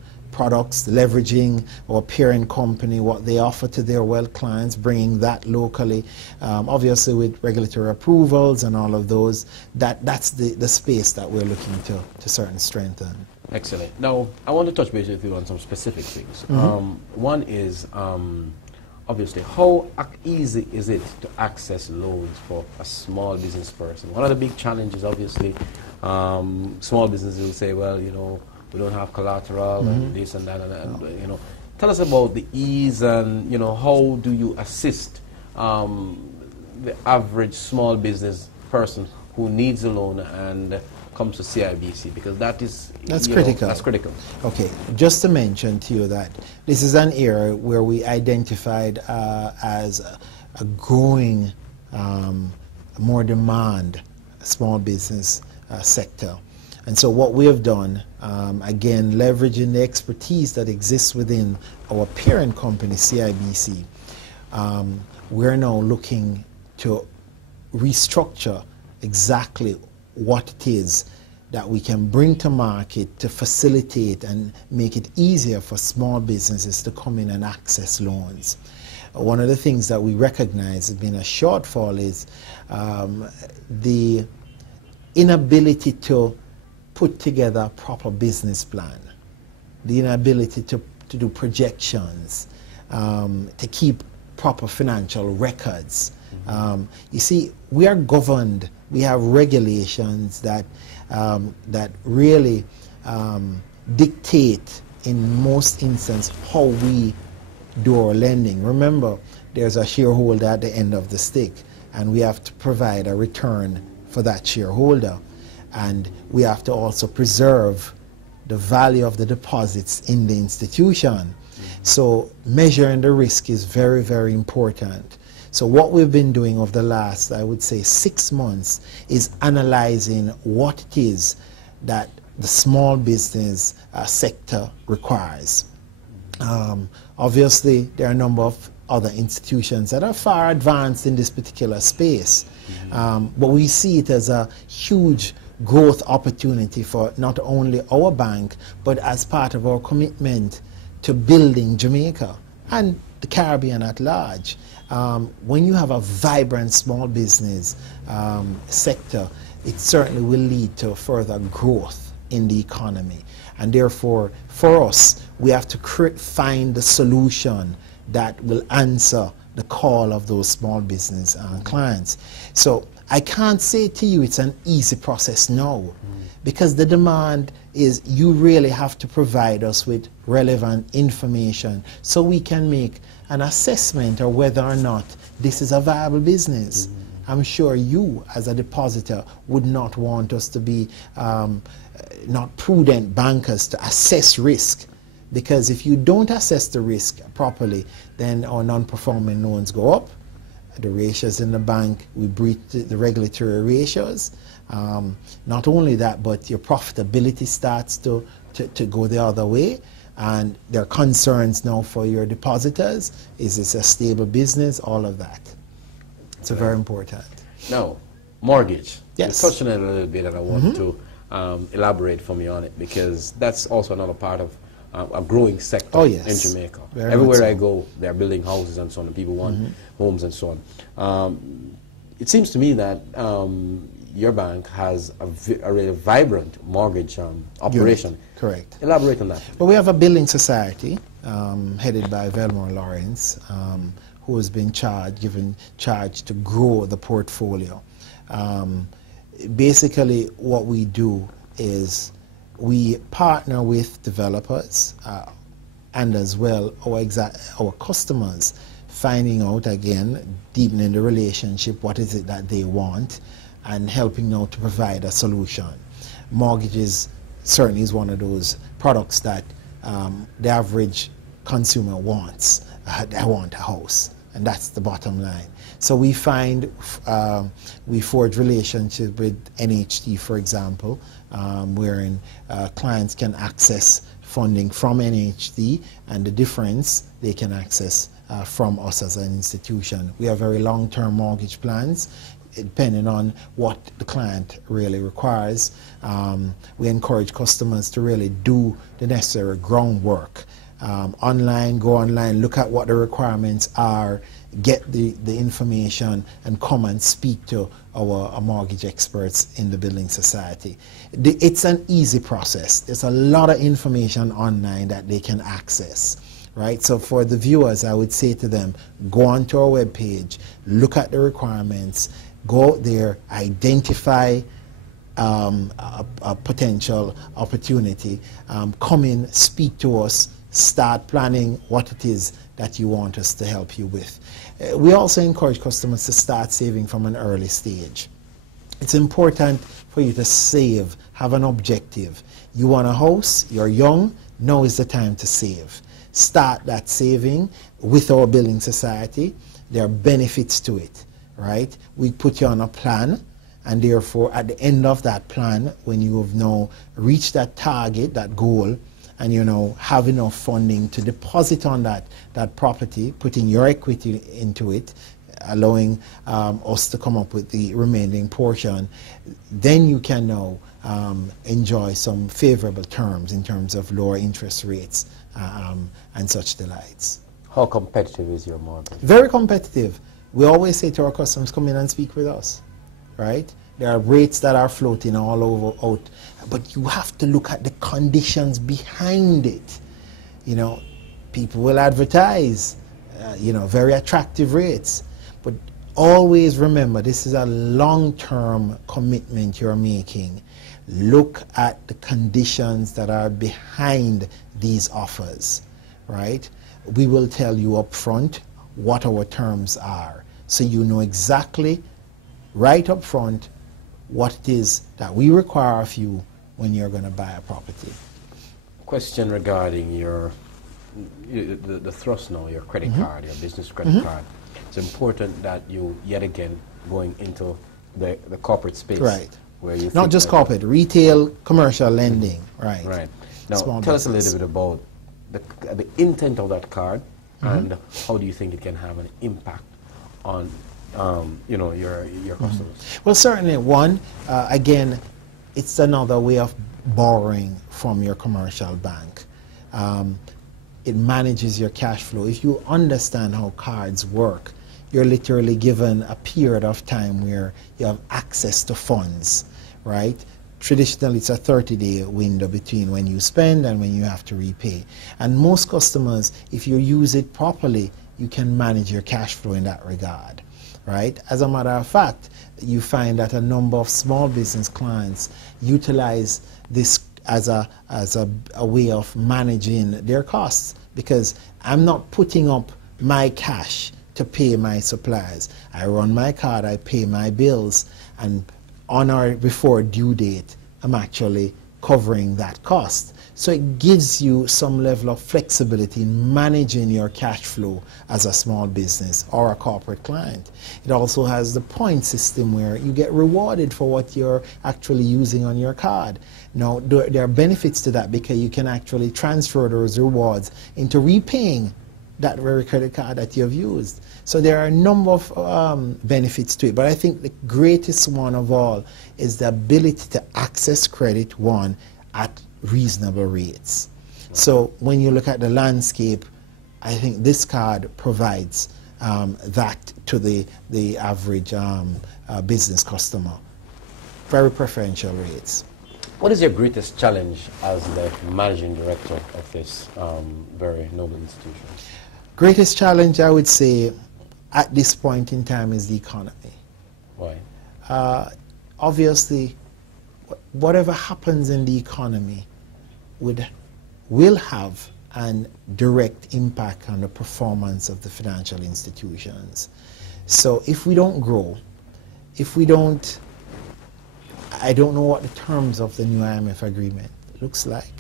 leveraging our parent company, what they offer to their wealth clients, bringing that locally, obviously with regulatory approvals and all of those. That's the space that we're looking to certain strengthen. Excellent. Now, I want to touch base with you on some specific things. One is, obviously, how easy is it to access loans for a small business person? One of the big challenges, obviously, small businesses will say, well, you know, we don't have collateral and this and that, and you know. Tell us about the ease and, you know, how do you assist the average small business person who needs a loan and comes to CIBC, because that's critical. That's critical. Okay, just to mention to you that this is an area where we identified as a growing, more demand small business sector. And so what we have done, again, leveraging the expertise that exists within our parent company, CIBC, we're now looking to restructure exactly what it is that we can bring to market to facilitate and make it easier for small businesses to come in and access loans. One of the things that we recognize has been a shortfall is the inability to put together a proper business plan, the inability to do projections, to keep proper financial records. You see, we are governed, we have regulations that really dictate in most instances how we do our lending. Remember, there's a shareholder at the end of the stick, and we have to provide a return for that shareholder. And we have to also preserve the value of the deposits in the institution. So measuring the risk is very, very important. So what we've been doing over the last, I would say, 6 months is analyzing what it is that the small business sector requires. Obviously, there are a number of other institutions that are far advanced in this particular space. But we see it as a huge growth opportunity for not only our bank, but as part of our commitment to building Jamaica and the Caribbean at large. When you have a vibrant small business sector, it certainly will lead to further growth in the economy. And therefore, for us, we have to find the solution that will answer the call of those small business clients. So I can't say to you it's an easy process now, because the demand is you really have to provide us with relevant information so we can make an assessment of whether or not this is a viable business. I'm sure you, as a depositor, would not want us to be not prudent bankers to assess risk, because if you don't assess the risk properly, then our non-performing loans go up. The ratios in the bank, we breach the regulatory ratios. Not only that, but your profitability starts to go the other way. And there are concerns now for your depositors. Is this a stable business? All of that. It's very important. Now, mortgage. Yes. You touched on it a little bit, and I want to elaborate for me on it, because that's also another part of a growing sector in Jamaica. Everywhere I go, they're building houses and so on, and people want homes and so on. It seems to me that your bank has a really vibrant mortgage operation. Unit. Correct. Elaborate on that. Well, we have a building society headed by Velmore Lawrence, who has been given charge to grow the portfolio. Basically, what we do is we partner with developers and as well our customers, finding out, again, deepening the relationship, what is it that they want, and helping out to provide a solution. Mortgages certainly is one of those products that the average consumer wants. They want a house, and that's the bottom line. So we find we forge relationship with NHT, for example, wherein clients can access funding from NHT, and the difference they can access from us as an institution. We have very long-term mortgage plans, depending on what the client really requires. We encourage customers to really do the necessary groundwork. Online, go online, look at what the requirements are, get the information, and come and speak to our mortgage experts in the building society. It's an easy process. There's a lot of information online that they can access. Right? So for the viewers, I would say to them, go onto our webpage, look at the requirements, go there, identify a potential opportunity, come in, speak to us, start planning what it is that you want us to help you with. We also encourage customers to start saving from an early stage. It's important for you to save, have an objective. You want a house, you're young, now is the time to save. Start that saving with our building society. There are benefits to it, right? We put you on a plan, and therefore at the end of that plan, when you have now reached that target, that goal, and you know have enough funding to deposit on that property, putting your equity into it, allowing us to come up with the remaining portion, then you can now enjoy some favorable terms in terms of lower interest rates and such delights. How competitive is your mortgage? Very competitive. We always say to our customers, come in and speak with us, right? There are rates that are floating all over out, but you have to look at the conditions behind it. You know, people will advertise, very attractive rates, but always remember this is a long-term commitment you're making. Look at the conditions that are behind these offers, right? We will tell you up front what our terms are, so you know exactly right up front what it is that we require of you when you're going to buy a property. Question regarding the thrust now, your credit card, your business credit card. It's important that you, yet again, going into the corporate space. Right. Where you not just corporate, retail, commercial lending, right. Right. Now, Small tell business. us a little bit about the intent of that card, and how do you think it can have an impact on your customers? Well, certainly, one, again, it's another way of borrowing from your commercial bank. It manages your cash flow. If you understand how cards work, you're literally given a period of time where you have access to funds, right? Traditionally, it's a 30-day window between when you spend and when you have to repay. And most customers, if you use it properly, you can manage your cash flow in that regard, right? As a matter of fact, you find that a number of small business clients utilize this as a way of managing their costs, because I'm not putting up my cash to pay my suppliers. I run my card, I pay my bills, and on or before due date, I'm actually covering that cost. So it gives you some level of flexibility in managing your cash flow as a small business or a corporate client. It also has the point system where you get rewarded for what you're actually using on your card. Now, there are benefits to that because you can actually transfer those rewards into repaying that very credit card that you've used. So there are a number of benefits to it, but I think the greatest one of all is the ability to access credit, one, at reasonable rates. So when you look at the landscape, I think this card provides that to the average business customer. Very preferential rates. What is your greatest challenge as the managing director of this very noble institution? Greatest challenge, I would say, at this point in time is the economy. Why? Obviously, whatever happens in the economy will have a direct impact on the performance of the financial institutions. So if we don't grow, I don't know what the terms of the new IMF agreement looks like.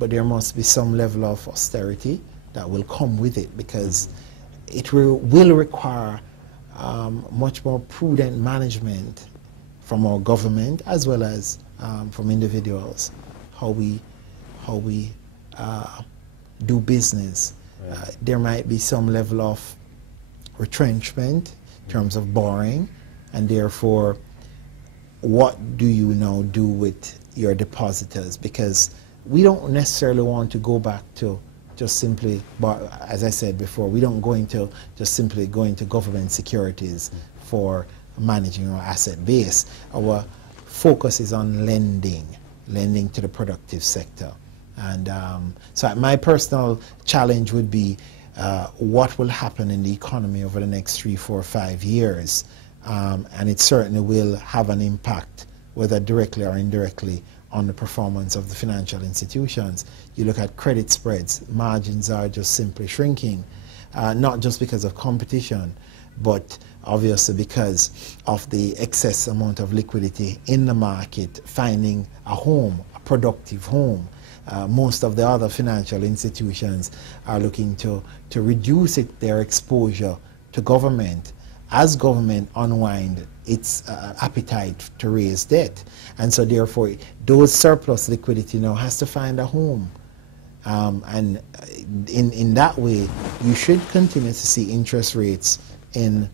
but there must be some level of austerity that will come with it, because it will require much more prudent management from our government as well as from individuals, how we do business. Right. There might be some level of retrenchment in terms of borrowing, and therefore what do you now do with your depositors? Because we don't necessarily want to go back to just simply, but as I said before, we don't go into just simply going to government securities for managing our asset base. Our focus is on lending to the productive sector. And so my personal challenge would be what will happen in the economy over the next 3, 4, 5 years. And it certainly will have an impact, whether directly or indirectly, on the performance of the financial institutions. You look at credit spreads, margins are just simply shrinking, not just because of competition, but obviously because of the excess amount of liquidity in the market finding a home, a productive home. Most of the other financial institutions are looking to reduce their exposure to government as government unwind its appetite to raise debt. And so therefore those surplus liquidity now has to find a home. And in that way you should continue to see interest rates in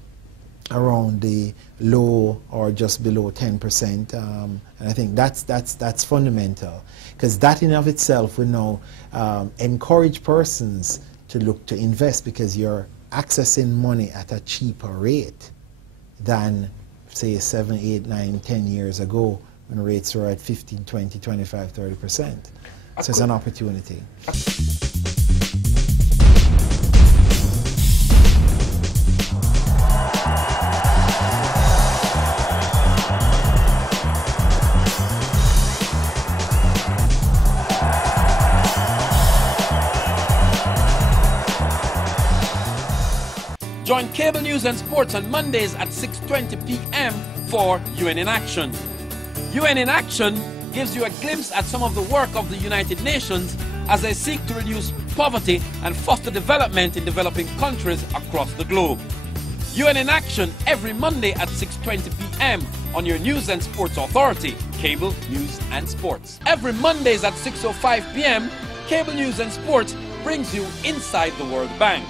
around the low or just below 10%, and I think that's fundamental, because that in of itself will now encourage persons to look to invest, because you're accessing money at a cheaper rate than say 7, 8, 9, 10 years ago when rates were at 15, 20, 25, 30%. So it's an opportunity. Join Cable News and Sports on Mondays at 6:20 p.m. for UN in Action. UN in Action gives you a glimpse at some of the work of the United Nations as they seek to reduce poverty and foster development in developing countries across the globe. UN in Action every Monday at 6:20 p.m. on your News and Sports Authority, Cable News and Sports. Every Mondays at 6:05 p.m., Cable News and Sports brings you Inside the World Bank.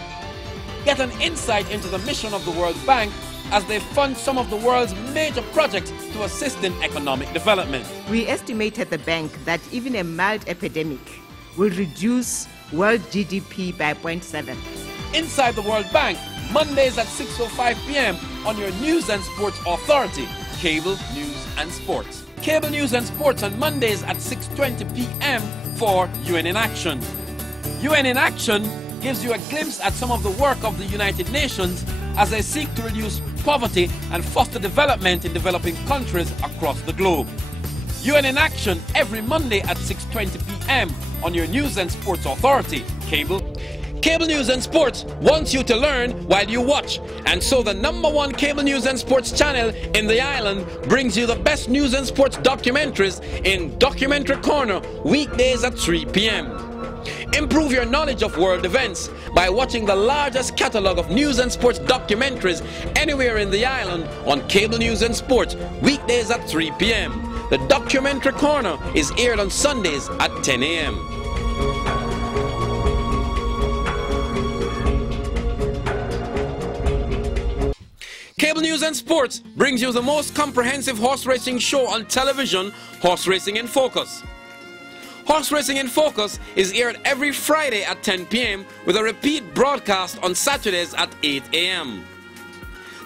Get an insight into the mission of the World Bank as they fund some of the world's major projects to assist in economic development. We estimate at the bank that even a mild epidemic will reduce world GDP by 0.7. Inside the World Bank, Mondays at 6:05 p.m. on your News and Sports Authority, Cable News and Sports. Cable News and Sports on Mondays at 6:20 p.m. for UN in Action. UN in Action gives you a glimpse at some of the work of the United Nations as they seek to reduce poverty and foster development in developing countries across the globe. UN in Action every Monday at 6:20 p.m. on your News and Sports Authority, Cable. Cable News and Sports wants you to learn while you watch, and so the #1 Cable News and Sports channel in the island brings you the best news and sports documentaries in Documentary Corner weekdays at 3 p.m. Improve your knowledge of world events by watching the largest catalogue of news and sports documentaries anywhere in the island on Cable News and Sports weekdays at 3 p.m. The Documentary Corner is aired on Sundays at 10 a.m. Cable News and Sports brings you the most comprehensive horse racing show on television, Horse Racing in Focus. Horse Racing in Focus is aired every Friday at 10 p.m. with a repeat broadcast on Saturdays at 8 a.m.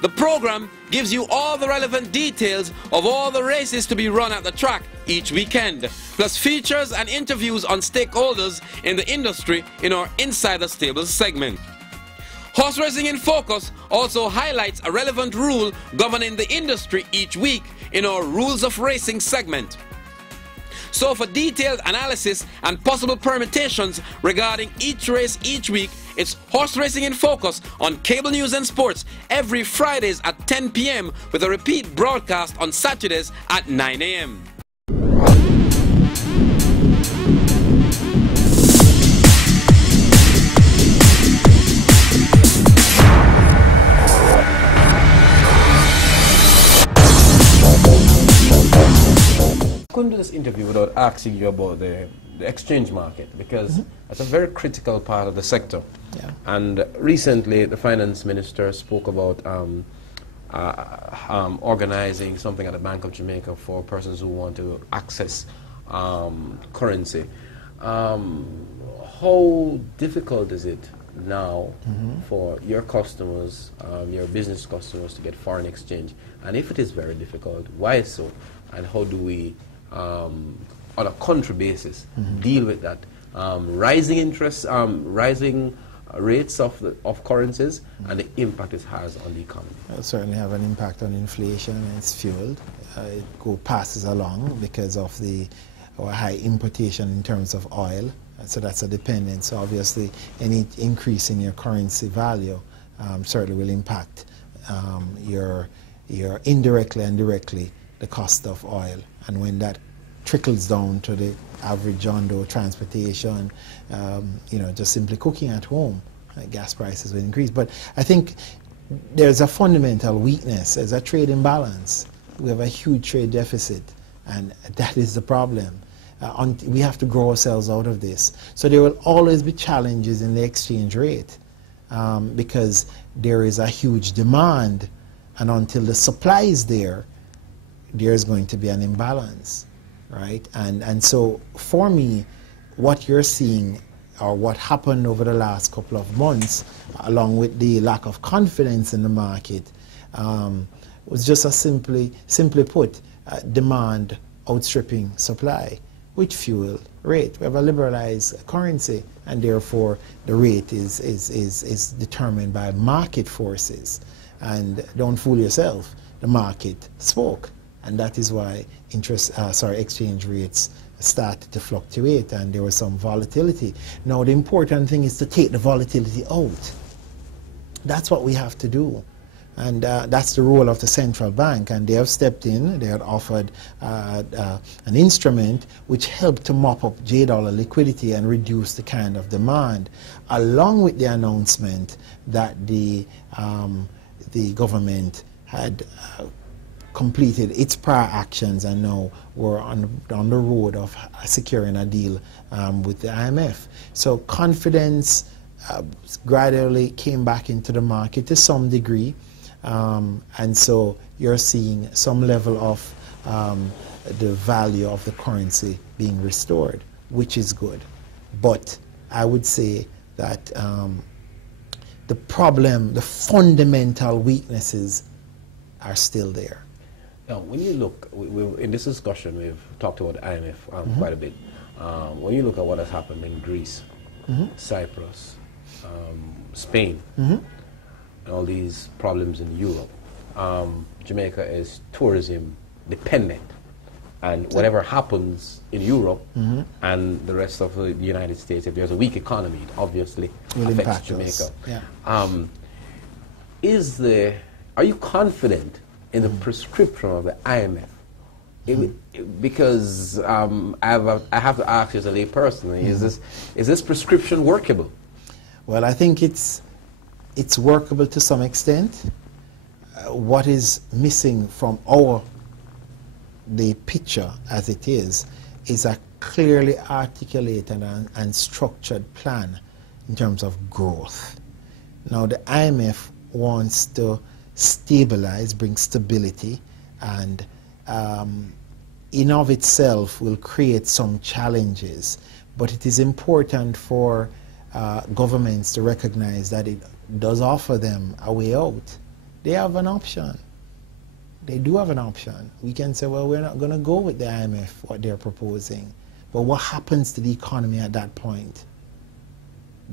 The program gives you all the relevant details of all the races to be run at the track each weekend, plus features and interviews on stakeholders in the industry in our Inside the Stables segment. Horse Racing in Focus also highlights a relevant rule governing the industry each week in our Rules of Racing segment. So for detailed analysis and possible permutations regarding each race each week, it's Horse Racing in Focus on Cable News and Sports every Fridays at 10 p.m. with a repeat broadcast on Saturdays at 9 a.m. couldn't do this interview without asking you about the exchange market, because that's a very critical part of the sector. Yeah. And recently, the finance minister spoke about organizing something at the Bank of Jamaica for persons who want to access currency. How difficult is it now for your customers, your business customers, to get foreign exchange? And if it is very difficult, why so? And how do we, on a country basis, deal with that? Rising interest, rising rates of currencies, and the impact it has on the economy. It'll certainly have an impact on inflation, and it's fueled. It passes along because of our high importation in terms of oil. So that's a dependence. So obviously, any increase in your currency value certainly will impact your indirectly and directly the cost of oil. And when that trickles down to the average John Doe transportation, just simply cooking at home, gas prices will increase. But I think there's a fundamental weakness. There's a trade imbalance. We have a huge trade deficit, and that is the problem. We have to grow ourselves out of this. So there will always be challenges in the exchange rate because there is a huge demand, and until the supply is there, there's going to be an imbalance, right? And so for me, what you're seeing, or what happened over the last couple of months, along with the lack of confidence in the market, was just a simply put, demand outstripping supply, which fuel rate. We have a liberalized currency, and therefore the rate is determined by market forces. And don't fool yourself, the market spoke, and that is why exchange rates started to fluctuate, and there was some volatility. Now the important thing is to take the volatility out. That's what we have to do. And that's the role of the central bank, and they have stepped in. They had offered an instrument which helped to mop up J-dollar liquidity and reduce the kind of demand, along with the announcement that the government had completed its prior actions and now we're on the road of securing a deal with the IMF. So confidence gradually came back into the market to some degree. And so you're seeing some level of the value of the currency being restored, which is good. But I would say that the problem, the fundamental weaknesses are still there. Now, when you look, in this discussion, we've talked about IMF quite a bit. When you look at what has happened in Greece, Cyprus, Spain, and all these problems in Europe, Jamaica is tourism dependent, and whatever happens in Europe and the rest of the United States, if there's a weak economy, it obviously affects Jamaica. Yeah. Are you confident in the prescription of the IMF? Because I have to ask you as a lay person, is this prescription workable? Well, I think it's workable to some extent. What is missing from the picture as it is a clearly articulated and structured plan in terms of growth. Now, the IMF wants to stabilize, bring stability, and in of itself will create some challenges. But it is important for governments to recognize that it does offer them a way out. They have an option. They do have an option. We can say, well, we're not going to go with the IMF, what they're proposing. But what happens to the economy at that point?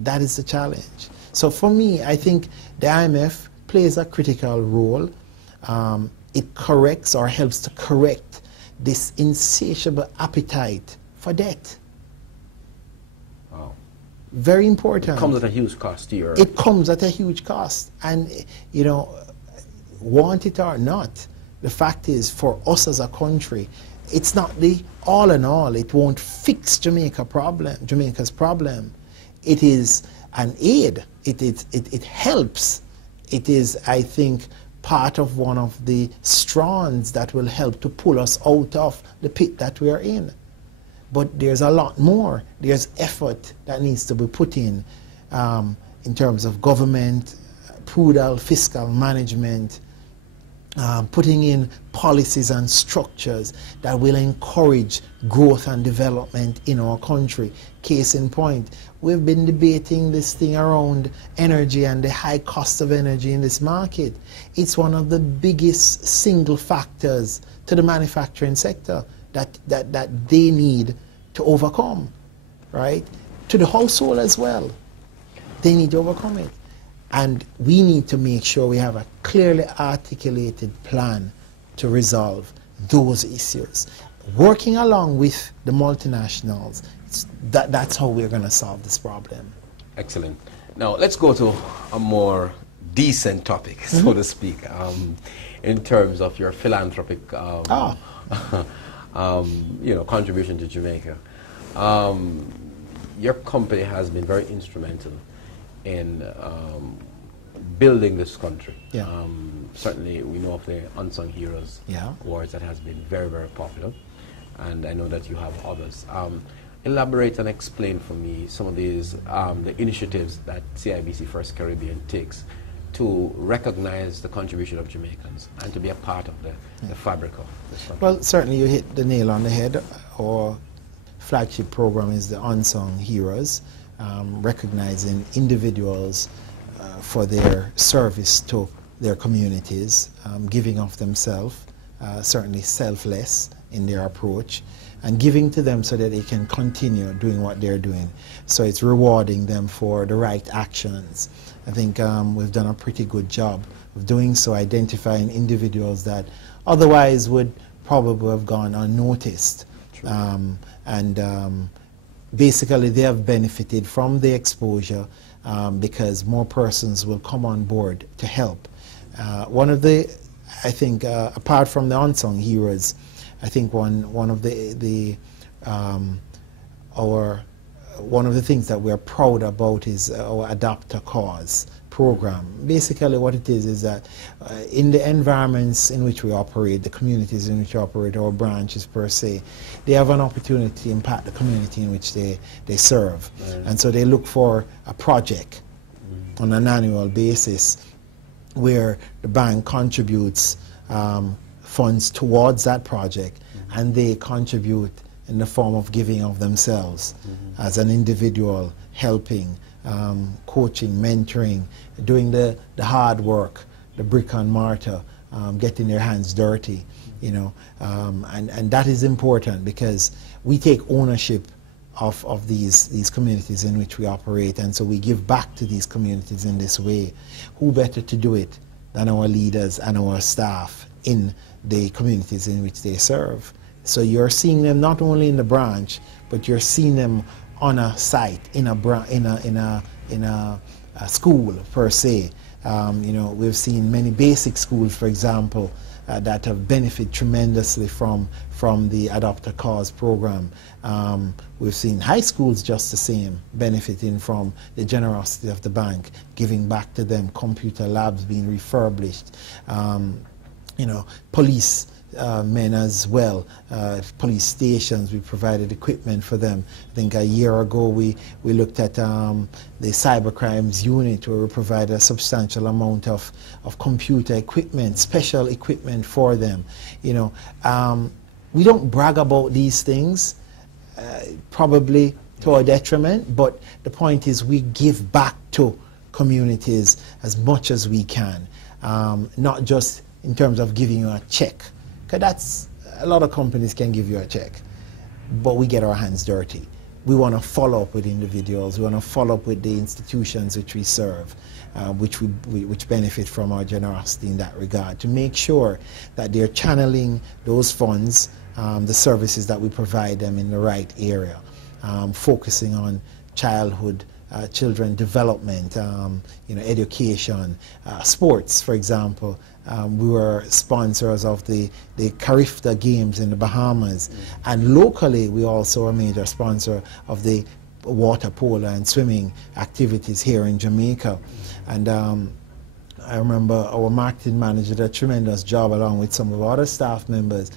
That is the challenge. So for me, I think the IMF plays a critical role. It corrects or helps to correct this insatiable appetite for debt. Wow. Very important. It comes at a huge cost to your... It comes at a huge cost. And, want it or not, the fact is, for us as a country, it's not the all in all. It won't fix Jamaica's problem. It is an aid. It helps. It is, I think, part of one of the strands that will help to pull us out of the pit that we are in. But there's a lot more. There's effort that needs to be put in terms of government, prudent fiscal management, putting in policies and structures that will encourage growth and development in our country. Case in point, we've been debating this thing around energy and the high cost of energy in this market. It's one of the biggest single factors to the manufacturing sector that they need to overcome, right? To the household as well. They need to overcome it. And we need to make sure we have a clearly articulated plan to resolve those issues. Working along with the multinationals, that's how we're going to solve this problem. Excellent. Now, let's go to a more decent topic, so to speak, in terms of your philanthropic contribution to Jamaica. Your company has been very instrumental in building this country. Yeah. Certainly, we know of the Unsung Heroes Awards that has been very, very popular, and I know that you have others. Elaborate and explain for me some of these the initiatives that CIBC First Caribbean takes to recognize the contribution of Jamaicans and to be a part of the fabric of this country. Well, certainly you hit the nail on the head. Our flagship program is the Unsung Heroes, recognizing individuals for their service to their communities, giving of themselves, certainly selfless in their approach, and giving to them so that they can continue doing what they're doing. So it's rewarding them for the right actions. I think we've done a pretty good job of doing so, identifying individuals that otherwise would probably have gone unnoticed. Basically they have benefited from the exposure because more persons will come on board to help. One of the, I think, apart from the Unsung Heroes, I think one of the things that we're proud about is our Adopt a Cause program. Basically what it is that in the environments in which we operate, the communities in which we operate, our branches per se, they have an opportunity to impact the community in which they serve. And so they look for a project on an annual basis where the bank contributes funds towards that project, and they contribute in the form of giving of themselves as an individual, helping, coaching, mentoring, doing the hard work, the brick and mortar, getting their hands dirty, and that is important because we take ownership of these communities in which we operate, and so we give back to these communities in this way. Who better to do it than our leaders and our staff in the communities in which they serve? So you're seeing them not only in the branch, but you're seeing them on a site, in a school per se. We've seen many basic schools, for example, that have benefited tremendously from the Adopt a Cause program. We've seen high schools just the same, benefiting from the generosity of the bank, giving back to them, computer labs being refurbished, police men as well, police stations, we provided equipment for them. I think a year ago we looked at the cyber crimes unit, where we provided a substantial amount of computer equipment, special equipment for them. We don't brag about these things, probably to our detriment, but the point is we give back to communities as much as we can, not just in terms of giving you a check. Because that's, a lot of companies can give you a check, but we get our hands dirty. We want to follow up with individuals. We want to follow up with the institutions which we serve, which benefit from our generosity in that regard, to make sure that they're channeling those funds, the services that we provide them, in the right area, focusing on children development, education, sports, for example. We were sponsors of the Carifta Games in the Bahamas, and locally we also are a major sponsor of the water polo and swimming activities here in Jamaica. And I remember our marketing manager did a tremendous job along with some of our other staff members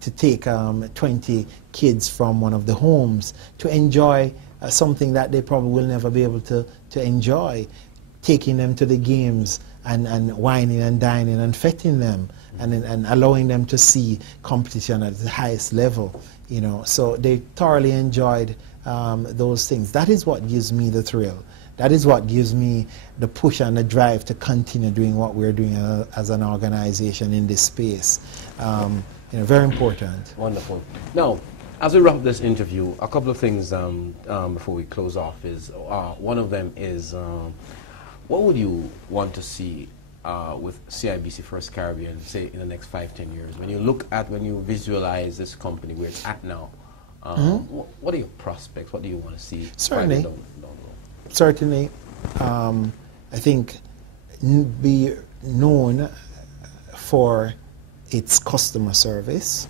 to take 20 kids from one of the homes to enjoy something that they probably will never be able to enjoy, taking them to the games and wining and dining and fetting them and allowing them to see competition at the highest level, you know. So they thoroughly enjoyed those things. That is what gives me the thrill. That is what gives me the push and the drive to continue doing what we're doing as an organization in this space. You know, very important. Wonderful. Now, as we wrap up this interview, a couple of things before we close off is, one of them is, what would you want to see with CIBC First Caribbean, say, in the next 5-10 years? When you visualize this company where it's at now, what are your prospects? What do you want to see? Certainly. Certainly. I think be known for its customer service,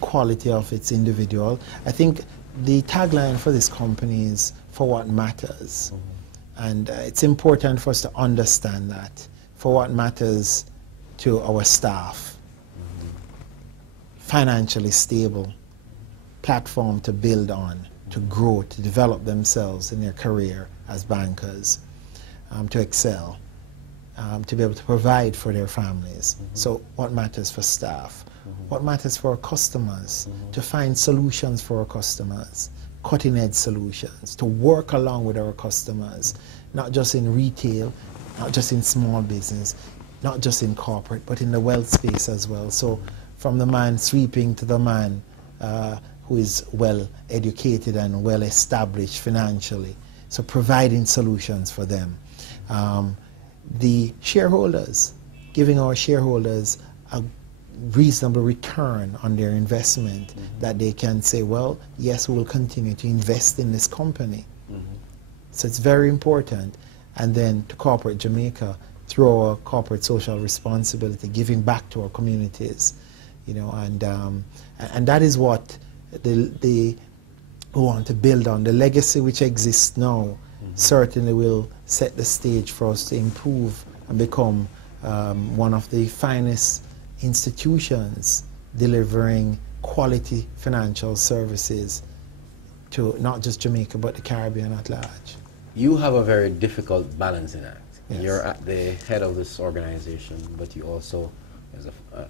quality of its individual. I think the tagline for this company is "for what matters." And it's important for us to understand that, for what matters to our staff. Financially stable, platform to build on, to grow, to develop themselves in their career as bankers, to excel, to be able to provide for their families. So what matters for staff? What matters for our customers? To find solutions for our customers, cutting-edge solutions, to work along with our customers, not just in retail, not just in small business, not just in corporate, but in the wealth space as well. So from the man sweeping to the man who is well educated and well established financially. So providing solutions for them. The shareholders, giving our shareholders a reasonable return on their investment, that they can say, well, yes, we will continue to invest in this company. So it's very important. And then to corporate Jamaica, through our corporate social responsibility, giving back to our communities, you know, and that is what we want to build on. The legacy which exists now certainly will set the stage for us to improve and become one of the finest institutions delivering quality financial services to not just Jamaica but the Caribbean at large. You have a very difficult balancing act. Yes. You're at the head of this organization, but you also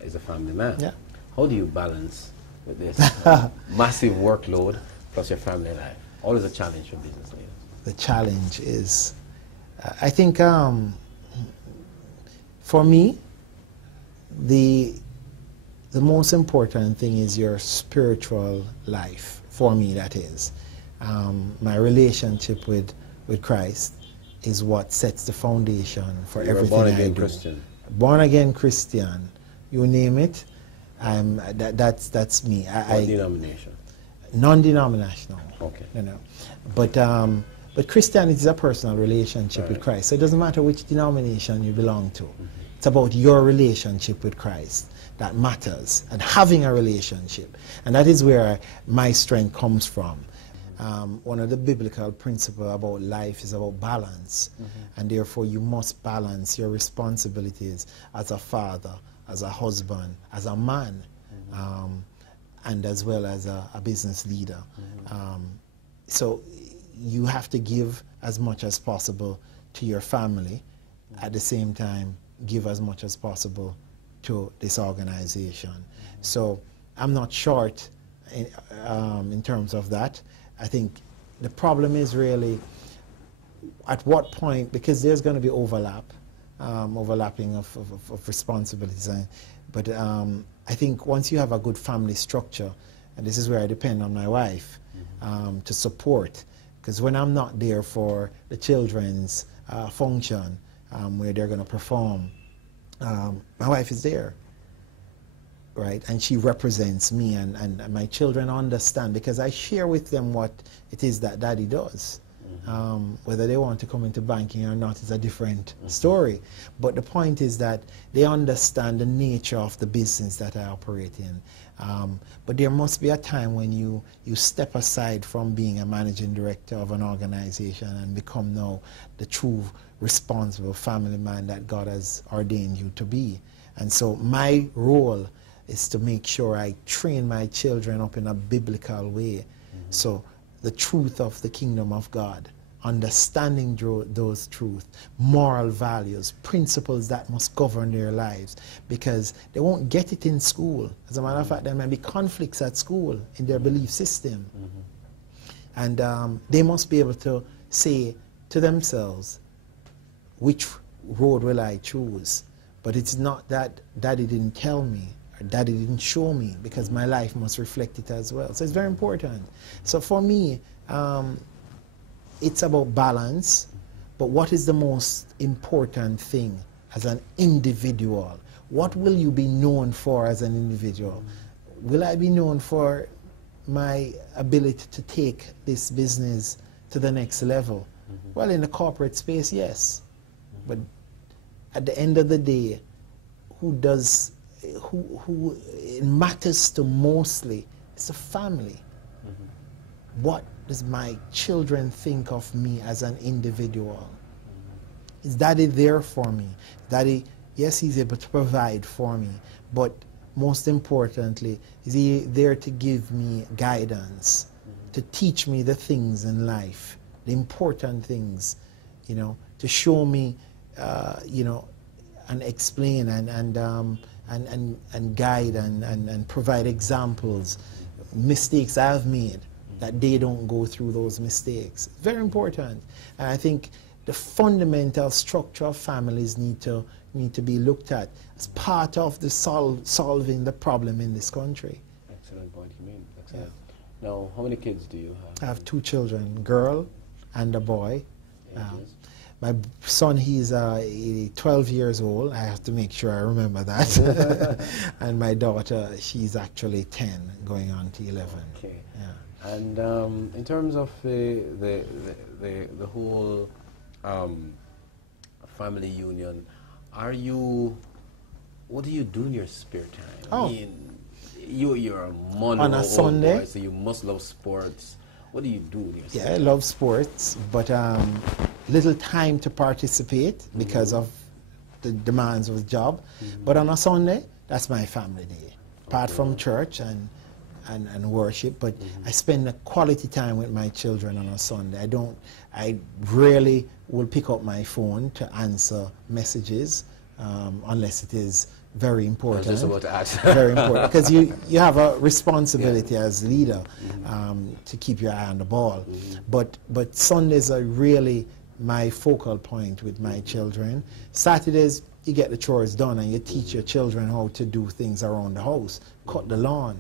is a family man. Yeah. How do you balance with this massive workload plus your family life? Always a challenge for business leaders. The challenge is, I think, for me, the most important thing is your spiritual life. For me, that is. My relationship with Christ is what sets the foundation for everything I do. Born-again Christian. Born-again Christian. You name it, that's me. What denomination? Non-denominational. Okay. You know, but Christianity is a personal relationship with Christ. So it doesn't matter which denomination you belong to. It's about your relationship with Christ that matters, and having a relationship. And that is where my strength comes from. One of the biblical principles about life is about balance. And therefore you must balance your responsibilities as a father, as a husband, as a man, and as well as a business leader. So you have to give as much as possible to your family, at the same time give as much as possible to this organization. So I'm not short in terms of that. I think the problem is really at what point, because there's going to be overlapping of responsibilities. But I think once you have a good family structure, and this is where I depend on my wife to support, because when I'm not there for the children's function where they're going to perform, my wife is there, right? And she represents me, and my children understand, because I share with them what it is that Daddy does. Whether they want to come into banking or not is a different story. But the point is that they understand the nature of the business that I operate in. But there must be a time when you step aside from being a managing director of an organization and become now the true responsible family man that God has ordained you to be. And so my role is to make sure I train my children up in a biblical way. So the truth of the kingdom of God, understanding those truths, moral values, principles that must govern their lives, because they won't get it in school. As a matter of fact, there may be conflicts at school in their belief system. And they must be able to say to themselves, which road will I choose? But it's not that Daddy didn't tell me, or Daddy didn't show me, because my life must reflect it as well. So it's very important. So for me, it's about balance, but what is the most important thing as an individual? What will you be known for as an individual? Will I be known for my ability to take this business to the next level? Well, in the corporate space, yes. But at the end of the day, who it matters to mostly, it's the family. What does my children think of me as an individual? Is Daddy there for me? Daddy, yes, he's able to provide for me, but most importantly, is he there to give me guidance, to teach me the things in life, the important things, you know, to show me, you know, and explain and guide and provide examples, mistakes I've made, that they don't go through those mistakes. Very important. And I think the fundamental structure of families need to be looked at as part of the solving the problem in this country. Excellent point you made. Excellent. Yeah. Now, how many kids do you have? I have 2 children, a girl and a boy. My son, he's 12 years old. I have to make sure I remember that. And my daughter, she's actually 10, going on to 11. Okay. Yeah. And in terms of the whole family union, what do you do in your spare time? Oh. I mean, you're a Monroe on a Sunday, boy, so you must love sports. What do you do in your spare time? Yeah, I love sports, but little time to participate because of the demands of the job. But on a Sunday, that's my family day. Apart from church and worship, but I spend a quality time with my children on a Sunday. I rarely will pick up my phone to answer messages unless it is very important. I was just about to ask. Very important, because you have a responsibility as leader to keep your eye on the ball. But Sundays are really my focal point with my children. Saturdays, you get the chores done and you teach your children how to do things around the house, cut the lawn,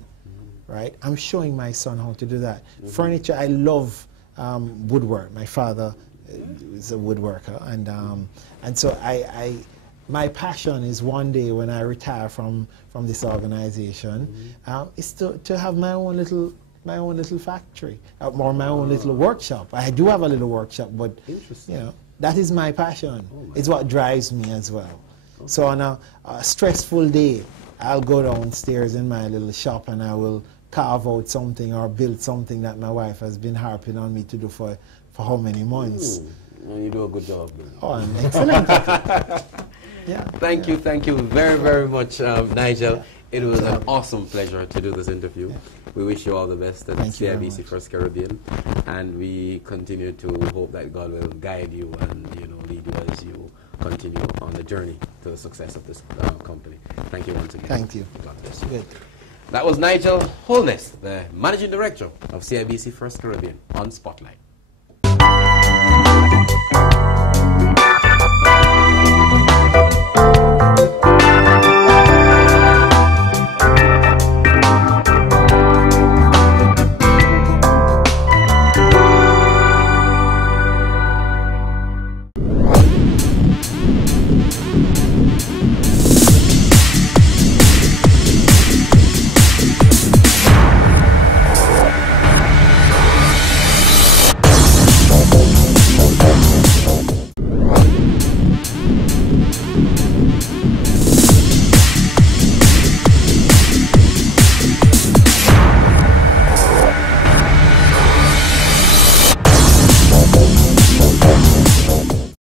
right? I'm showing my son how to do that. Furniture, I love woodwork. My father is a woodworker, and so my passion is one day when I retire from this organization, is to have my own little factory or my own little workshop. I do have a little workshop, but you know, that is my passion. It's what drives me as well. So on a stressful day, I'll go downstairs in my little shop and I will carve out something or build something that my wife has been harping on me to do for how many months. Well, you do a good job. Oh, I'm excellent. Yeah. Thank you very, very much, Nigel. Yeah. It was an awesome pleasure to do this interview. Yeah. We wish you all the best at CIBC First Caribbean, and we continue to hope that God will guide you and lead you as you continue on the journey to the success of this company. Thank you once again. Thank you. God bless you. Good. That was Nigel Holness, the Managing Director of CIBC First Caribbean, on Spotlight.